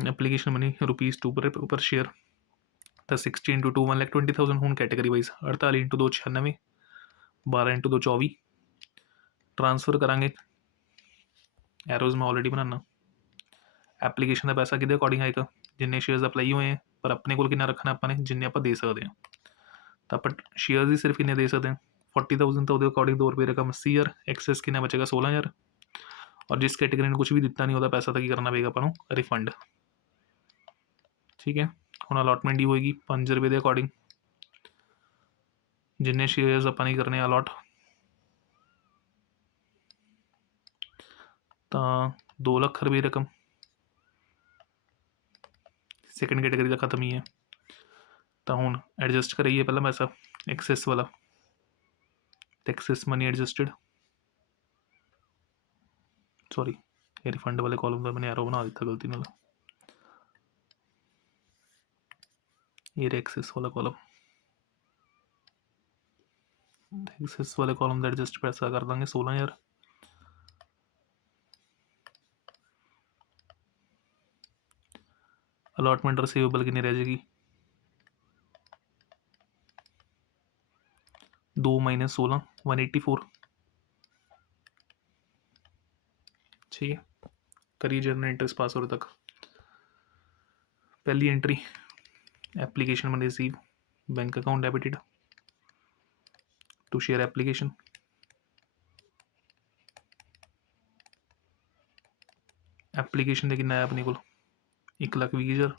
एप्लीकेशन बनी ₹2 पर शेयर, तो 60 × 2 1,20,000। हूँ कैटेगरी वाइज 48 × 2 96, 12 × 2 24। ट्रांसफर करांगे, एरोज मैं ऑलरेडी बनाना। एप्लीकेशन का पैसा कि अकॉर्डिंग आएगा जिन्ने शेयर्स अपलाई हुए हैं, पर अपने को कितना रखना अपने जिन्ने आप दे सकते हैं। तो आप शेयर्स ही सिर्फ कितने दे सकते हैं 40,000, तो अकॉर्डिंग 2 रुपये रकम 80,000, एक्सेस कितना बचेगा 16,000। और जिस कैटेगरी ने कुछ भी दिता नहीं होता पैसा तो की करना पेगा अपन रिफंड। ठीक है, हम अलॉटमेंट ही होएगी 5 रुपये के अकॉर्डिंग, जिन्ने शेयर्स अपन ही करने अलॉट, तो 2 लाख रुपये रकम। सैकेंड कैटेगरी का खत्म ही है, तो हूँ एडजस्ट करिए पहला पैसा एक्सेस वाला, एक्सेस मनी एडजस्टेड, सॉरी ये रिफंड वाले कॉलम का मैंने एरो बना दिता गलती नाल, ये एक्सेस वाला कॉलम, एक्सेस वाले कॉलम का एडजस्ट पैसा कर देंगे 16,000। अलॉटमेंट रिसीवेबल कितनी रह जाएगी 2 - 16 184। ठीक है, करिए जर्नल एंट्रीज पास हो तक। पहली एंट्री एप्लीकेशन में receive bank account debited to share application, application दे कितना है अपने को 1,20,000।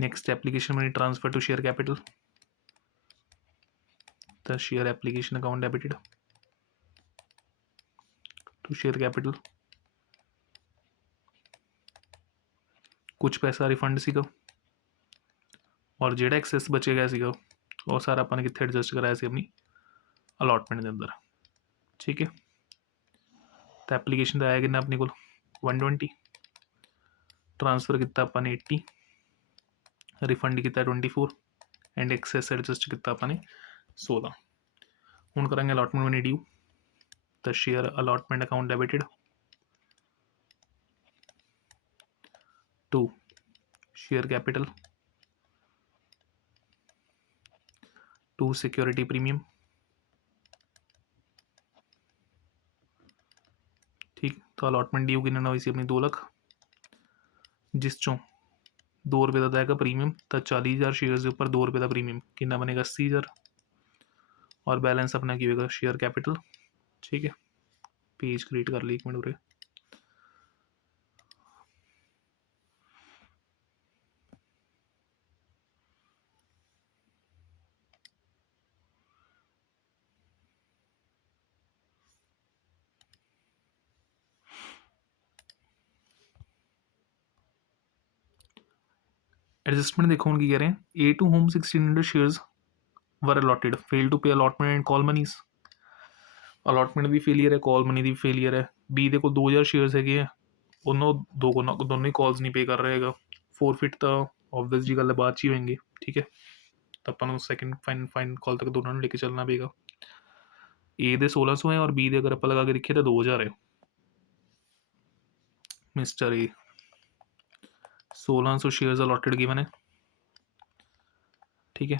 Next application money transfer to share capital, the share application account debited to share capital. कुछ पैसा रिफंड सीगा और जेड़ा एक्सेस बचे गया सीगा वो सारा अपन कितने एडजस्ट कराया सी अपनी अलॉटमेंट के अंदर। ठीक है, तो एप्लीकेशन आया कि अपने को 120, ट्रांसफर किया अपन 80, रिफंड किया 24 एंड एक्सेस एडजस्ट किया अपन 16। हूँ करेंगे allotment money due, the share allotment account debited to share capital to security premium. ठीक, तो अलॉटमेंट ड्यू किन्ना हुई सी अपनी 2 लाख, जिस चों 2 रुपये का आएगा प्रीमियम, तो 40,000 शेयर्स के उपर 2 रुपये का प्रीमियम कितना बनेगा 80,000 और बैलेंस अपना की होगा शेयर कैपिटल। ठीक है, पेज क्रिएट कर ली 1 मिनट उरे। एडजस्टमेंट देखो उनकी कह रहे हैं A to whom 1600 shares were allotted, fail to pay allotment and call moneys. Allotment भी फेलियर है, कॉल मनी भी फेलियर है। बी दे को 2,000 शेयर्स है, उन्होंने दोनों ही कॉल्स नहीं पे कर रहेगा, फोरफिट तो ऑब्वियस जी गल बाद ही होंगे। ठीक है, तो अपन सैकेंड फाइन कॉल तक दोनों ने लेके चलना पेगा। ए दे 1600 है और बी दे अगर अपन लगा के देखिए तो 2,000 है। Mister A 1600 shares allotted given है। ठीक है,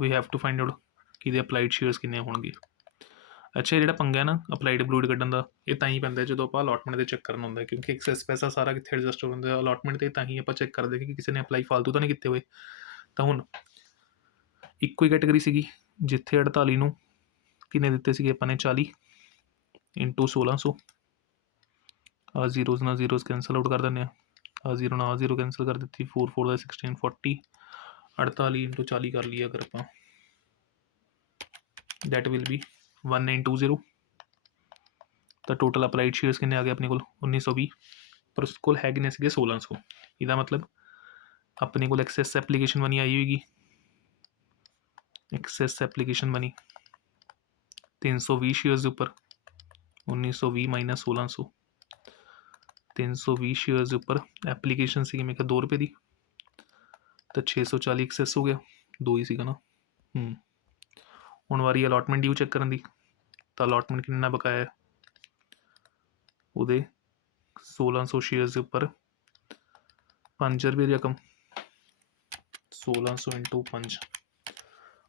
we have to find out कि अपलाइड शेयर्स किन्ने होंगे। अच्छा, जो पंगा है ना अपलाइड अपलूड कड्ढन का, ये तां ही पैंदा जो आप अलॉटमेंट के चेक करना होंगे, क्योंकि एक्सैस पैसा सारा कितने एडजस्ट हो जाता है अलॉटमेंट से, तां ही आप चेक करते कि किसी ने अपलाई फालतू तो नहीं किए हुए। तो हुण इक्को ही कैटेगरी सी जिथे 48 किन्ने दिते सी अपने 40 इंटू 1600, आ जीरोज ना जीरोज कैंसल आउट कर दें, आ जीरो ना आ जीरो कैंसल कर दी, 4 4 16 40, 48 इंटू 40 कर लिया अगर आप, दैट विल बी 1920। तो टोटल अपलाइड शेयर्स किन्ने आ गए अपने को 1920, पर उस को है किन्ने सीगे 1600। इसका मतलब अपने को एक्सैस एप्लीकेशन मनी आई होगी, एक्सैस एप्लीकेशन मनी 320 शेयर्स के उपर 1920 माइनस 1600, 320 शेयर्स के उपर एप्लीकेशन सी मेरे 2 रुपये की, तो 640 एक्सैस हो गया, 2 ही सीगा ना। हुण वारी अलॉटमेंट ड्यू चेक करने की, तो अलॉटमेंट कितना बकाया है वो 1600 शेयर्स के उपर 5 रुपये की रकम, 1600 इंटू 5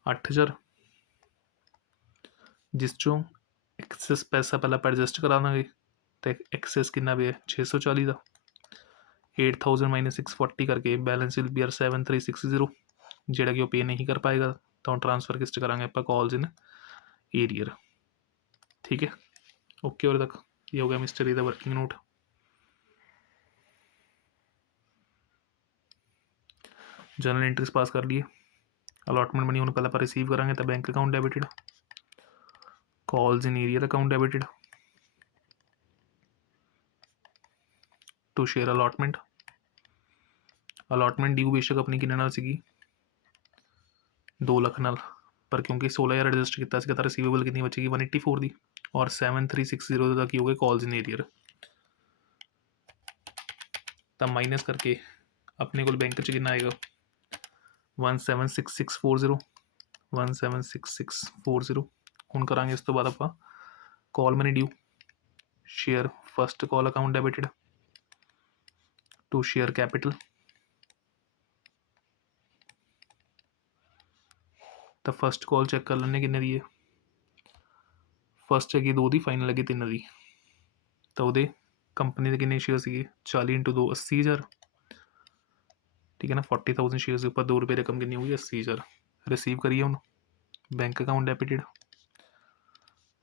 8,000, जिस चों एक्सैस पैसा पहले आप एडजस्ट करा देंगे, तो एक्सैस कितना भी है 640 का, 8,000 माइनस 640 करके बैलेंस विल बी 7,360, जोड़ा कि वो पे नहीं कर पाएगा तो हम ट्रांसफर किस करा आप कॉल्स इन एरियर। ठीक है, ओके, और तक ये हो गया मिस्टर का working note. Journal entries pass कर लिए, अलॉटमेंट मनी हम पहले रिसीव करेंगे तो bank account debited, calls in arrear account debited to share allotment. Allotment due बेशक अपनी किन्ने सी 2 लाख नाल, पर क्योंकि 16,000 एडजस्ट किया तो रिसीवेबल कितनी बचेगी 184 की, और 7,360 तक ही हो गए कॉल्स इन एरियर। तब माइनस करके अपने को बैंक च कितना आएगा 176640, 176640। हूँ करा इस तो बाद आप call money due, share first call account debited to share capital, तो फस्ट कॉल चेक कर लें किन्ने दी है, फस्ट है 2 की, फाइनल है 3 की, तो वो कंपनी के किन्ने शेयर सी 40 इंटू 2 80,000। ठीक है ना, 40,000 शेयर्स के ऊपर 2 रुपये रकम कितनी होगी 80,000। रिसीव करिए हम bank account debited,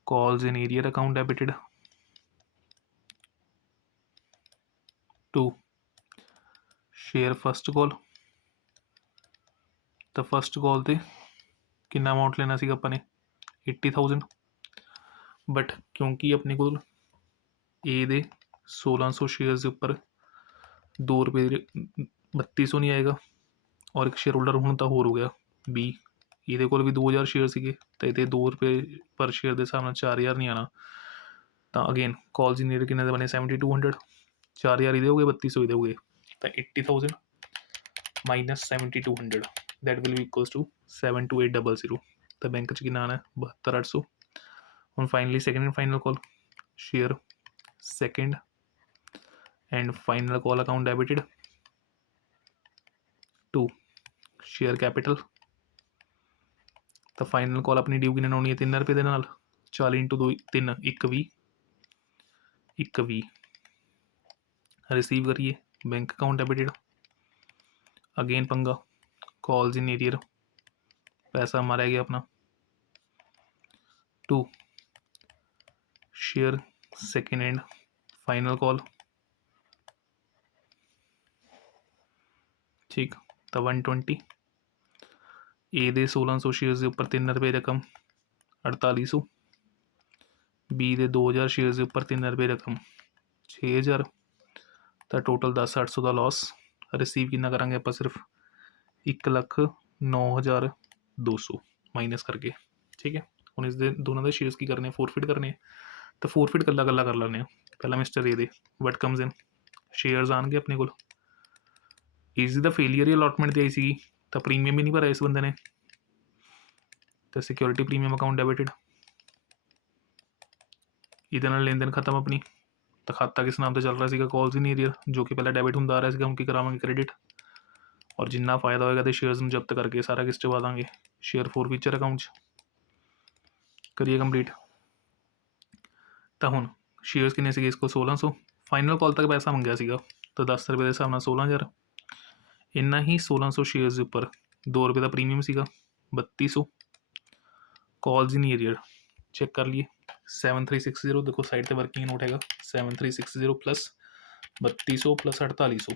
calls in arrear account debited 2 share first call. तो फस्ट कॉल ते कितना अमाउंट लेना सीगा ਆਪਾਂ ਨੇ 80,000 बट क्योंकि अपने को ए दे 1600 शेयर्स के उपर 2 रुपये 3200 नहीं आएगा और एक शेयर होल्डर हूँ तो होर हो गया बी ये को भी 2000 शेयर सीगे तो ये 2 रुपये पर शेयर के हिसाब से 4000 नहीं आना। तो अगेन कॉल्स इन किन्ने दे बने 7200 4000 ये हो गए 3200 ये हो गए तो 80,000 minus 7200 that will be equals to 72800। तो बैंक च कितना आना है 72800। हम finally second and final call share second and final call account debited to share capital. तो फाइनल कॉल अपनी ड्यू किन्ने होनी है 3 रुपये के नाल 40 इंटू 2 3 1 20 रिसीव करिए बैंक अकाउंट डेबिटेड। अगेन पंगा कॉल्स इन एरियर पैसा हमारा गया अपना to share second and final call ठीक। तो 120 ए दे 1600 शेयर्स के उपर 3 रुपये रकम 4800 बी दे 2000 शेयर्स के उपर 3 रुपये रकम 6000 तो टोटल 10,800 का लॉस। रिसीव कितना करांगे आप सिर्फ 1,09,200 माइनस करके ठीक है। हम इस दोनों के शेयर्स की करने फोरफिट करने तो फोरफिट कला कला कर लेने पहला mister A they what comes in shares आने अपने को इजी द फेलियर अलॉटमेंट दी आई सी तो प्रीमियम भी नहीं भरा इस बंदे ने तो सिक्योरिटी प्रीमियम अकाउंट डेबिटेड ये लेन देन खत्म अपनी। तो खाता किस नाम से चल रहा है कॉल्स इन एरियर जो कि पहले डेबिट होंगे आ रहा है उनकी करावे क्रेडिट और जिन्ना फायदा होएगा तो शेयर्स में जब्त करके सारा किस चवा देंगे शेयर फोर फीचर अकाउंट करिए कंप्लीट। तो हूँ शेयर्स किन्ने से इसको 1600 फाइनल कॉल तक पैसा मंगया सीगा तो 10 रुपये के हिसाब से 16,000 इन्ना ही 1600 शेयर्स के उपर 2 रुपये का प्रीमियम सीगा 3200 कॉल्स इन एरियर चेक कर लिए 7360 देखो साइड से वर्किंग नोट है 7360 plus 3200 plus 4800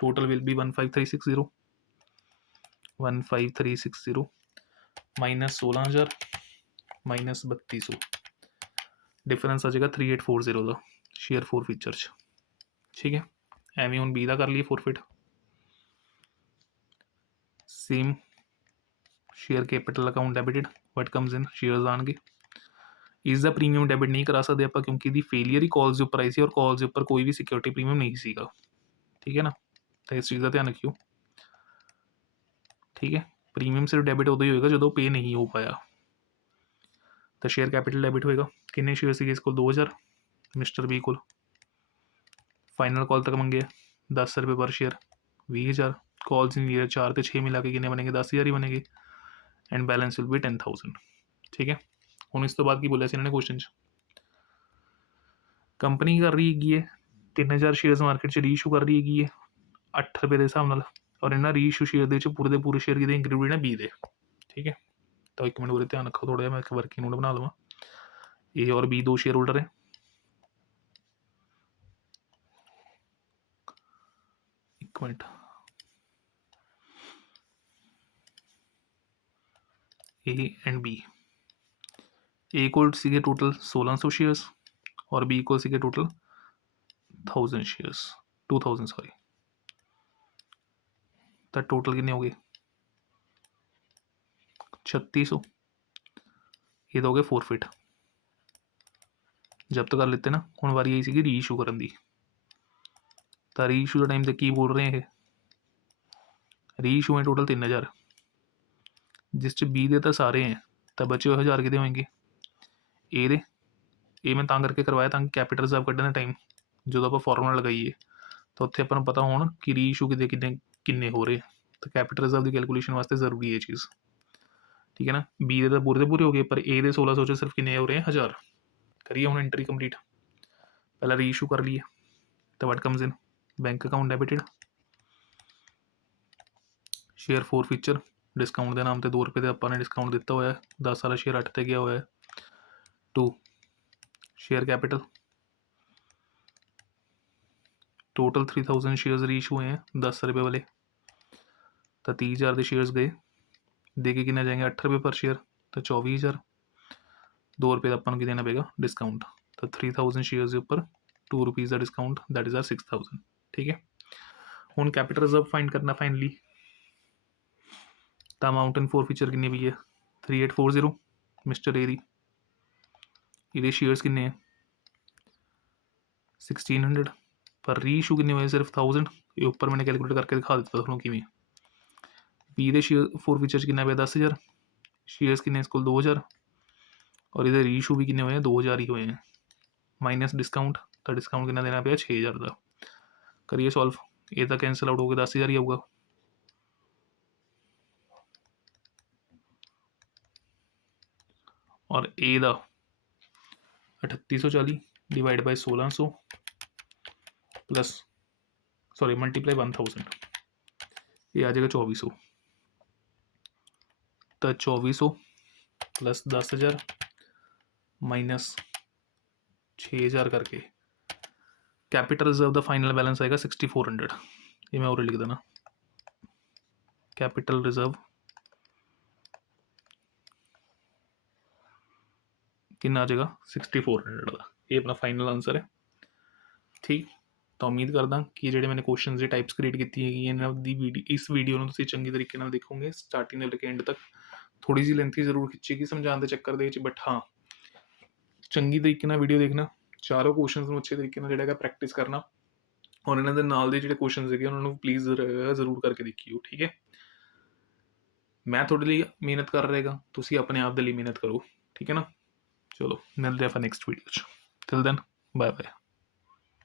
total will be 15360 15360 minus 16,000 minus 3200 difference आ जाएगा 3840 का शेयर फोर फीचर ठीक है। एवं हम बी का कर लिए forfeit same share capital account debited what comes in shares आने इस द प्रीमियम डेबिट नहीं करा सकते आप क्योंकि फेलियर ही कॉल्स के उपर आई सी और कॉल्स के उपर कोई भी सिक्योरिटी प्रीमियम नहीं सीगा ठीक है ना। तो इस चीज़ का ध्यान रखियो ठीक है। प्रीमियम सिर्फ डेबिट उदो ही होगा जो पे नहीं हो पाया। तो शेयर कैपिटल डेबिट होएगा किन्ने शेयर से इसको 2000 मिस्टर बी को फाइनल कॉल तक मंगे 10 रुपये पर शेयर 20,000 कॉल्स इन ईयर 4 तो 6 मिला के किन्ने बनेंगे 10,000 ही बनेंगे एंड बैलेंस विल बी 10,000 ठीक है। हूँ इस तो बाद की बोलिया इन्होंने क्वेश्चन कंपनी कर रही है 3,000 शेयर्स मार्केट च रीइशू कर रही है 8 रुपये के हिसाब नाल और इन्हें रीइशू शेयर के पूरे पूरे शेयर कि इंक्लूडेड है बी दे ठीक है। तो एक मिनट पूरे ध्यान रखो थोड़ा मैं एक वर्किंग नोट बना लवा ए और बी 2 शेयर होल्डर है एक मिनट ए एंड बी ए को सीगे टोटल 1600 शेयर्स और बी को सीगे टोटल 1000 शेयर्स 2000 सॉरी तो टोटल कितने हो गए 3600 ये तो हो गए फोरफिट जब तक कर लेते ना हूँ वारी आई सी रीइशू करन दी। तो रीइशू के टाइम से की बोल रहे हैं रीइशू है टोटल 3,000 जिस बी दे तो सारे हैं तो बचे हुए 1000 कि होंगे ए दे ये मैं करके करवाया ताकि कैपिटल रिजर्व कढ़ने टाइम जो आप फॉर्मूला लगाइए तो उत्थे अपन पता हो कि रीइशू कि किन्ने हो रहे तो कैपिटल रिजर्व की कैलकुलेशन वास्ते जरूरी है चीज़ ठीक है ना। बी दे तो पूरे हो गए पर ए दे 1600 सिर्फ किन्ने हो रहे हैं 1000 करिए हूँ एंट्री कंप्लीट पहला रीइशू कर लिए तो what comes in bank account debited share four feature discount के नाम से 2 रुपये अपने डिस्काउंट दिता हुआ है 10 वाला शेयर 8 से गया हुआ है to share capital total 3000 shares reissue हुए हैं 10 रुपये वाले, तो 30,000 के शेयर्स गए, दे के कितना जाएंगे 8 रुपये पर शेयर, तो 24,000, 2 रुपये का अपन देना पेगा डिस्काउंट, तो 3000 शेयर्स के उपर 2 रुपीज़ का डिस्काउंट, दैट इज़ आर 6000। ठीक है, हुण कैपिटल रिजर्व फाइंड करना फाइनली, तो अमाउंट इन फोरफीचर किन्नी पई है 3840 मिस्टर ए दी, ये शेयर्स किन्ने हैं 1600, पर रीइशू किन्ने हुए सिर्फ 1000, ये उपर मैंने कैलकुलेट करके दिखा दिता थोड़ा किमें। बी दे शेयर फोरफीचर किन्ना पे 10,000, शेयर्स किन्ने इसको 2000, और इधर रीइशू भी किन्ने हुए हैं 2000 ही हुए हैं, माइनस डिस्काउंट, तो डिस्काउंट कितना देना पे 6000 का। करिए सॉल्व, ए तो कैंसल आउट हो गया 10,000 ही आऊगा, और ए दा 3840 divide by 1600 plus sorry multiply 1000, ये आ जाएगा 2400, तो 2400 प्लस 10,000 माइनस 6,000 करके capital reserve the final balance आएगा 6400, ये मैं और लिख देना, कैपिटल रिजर्व कितना आ जाएगा 6400 का, ये अपना फाइनल आंसर है। ठीक, तो उम्मीद करदा कि ਜਿਹੜੇ मैंने क्वेश्चन की टाइप्स क्रिएट की है इस वीडियो में चंगी तरीके नाल देखोगे स्टार्टिंग से लेकर एंड तक, थोड़ी जी लेंथी जरूर खिंचेगी समझाने के चक्कर दे, बट हाँ चंगी तरीके नाल वीडियो देखना, चारों क्वेश्चन अच्छे तरीके नाल जिहड़ा प्रैक्टिस करना, और इन्हां दे नाल दे जिहड़े क्वेश्चन है उन्होंने प्लीज़ जरूर करके देखियो। ठीक है, मैं थोड़े लिए मेहनत कर रहेगा, तुसी अपने आप दे लिए मेहनत करो। ठीक है ना, चलो मिलते हैं next video, till then bye bye.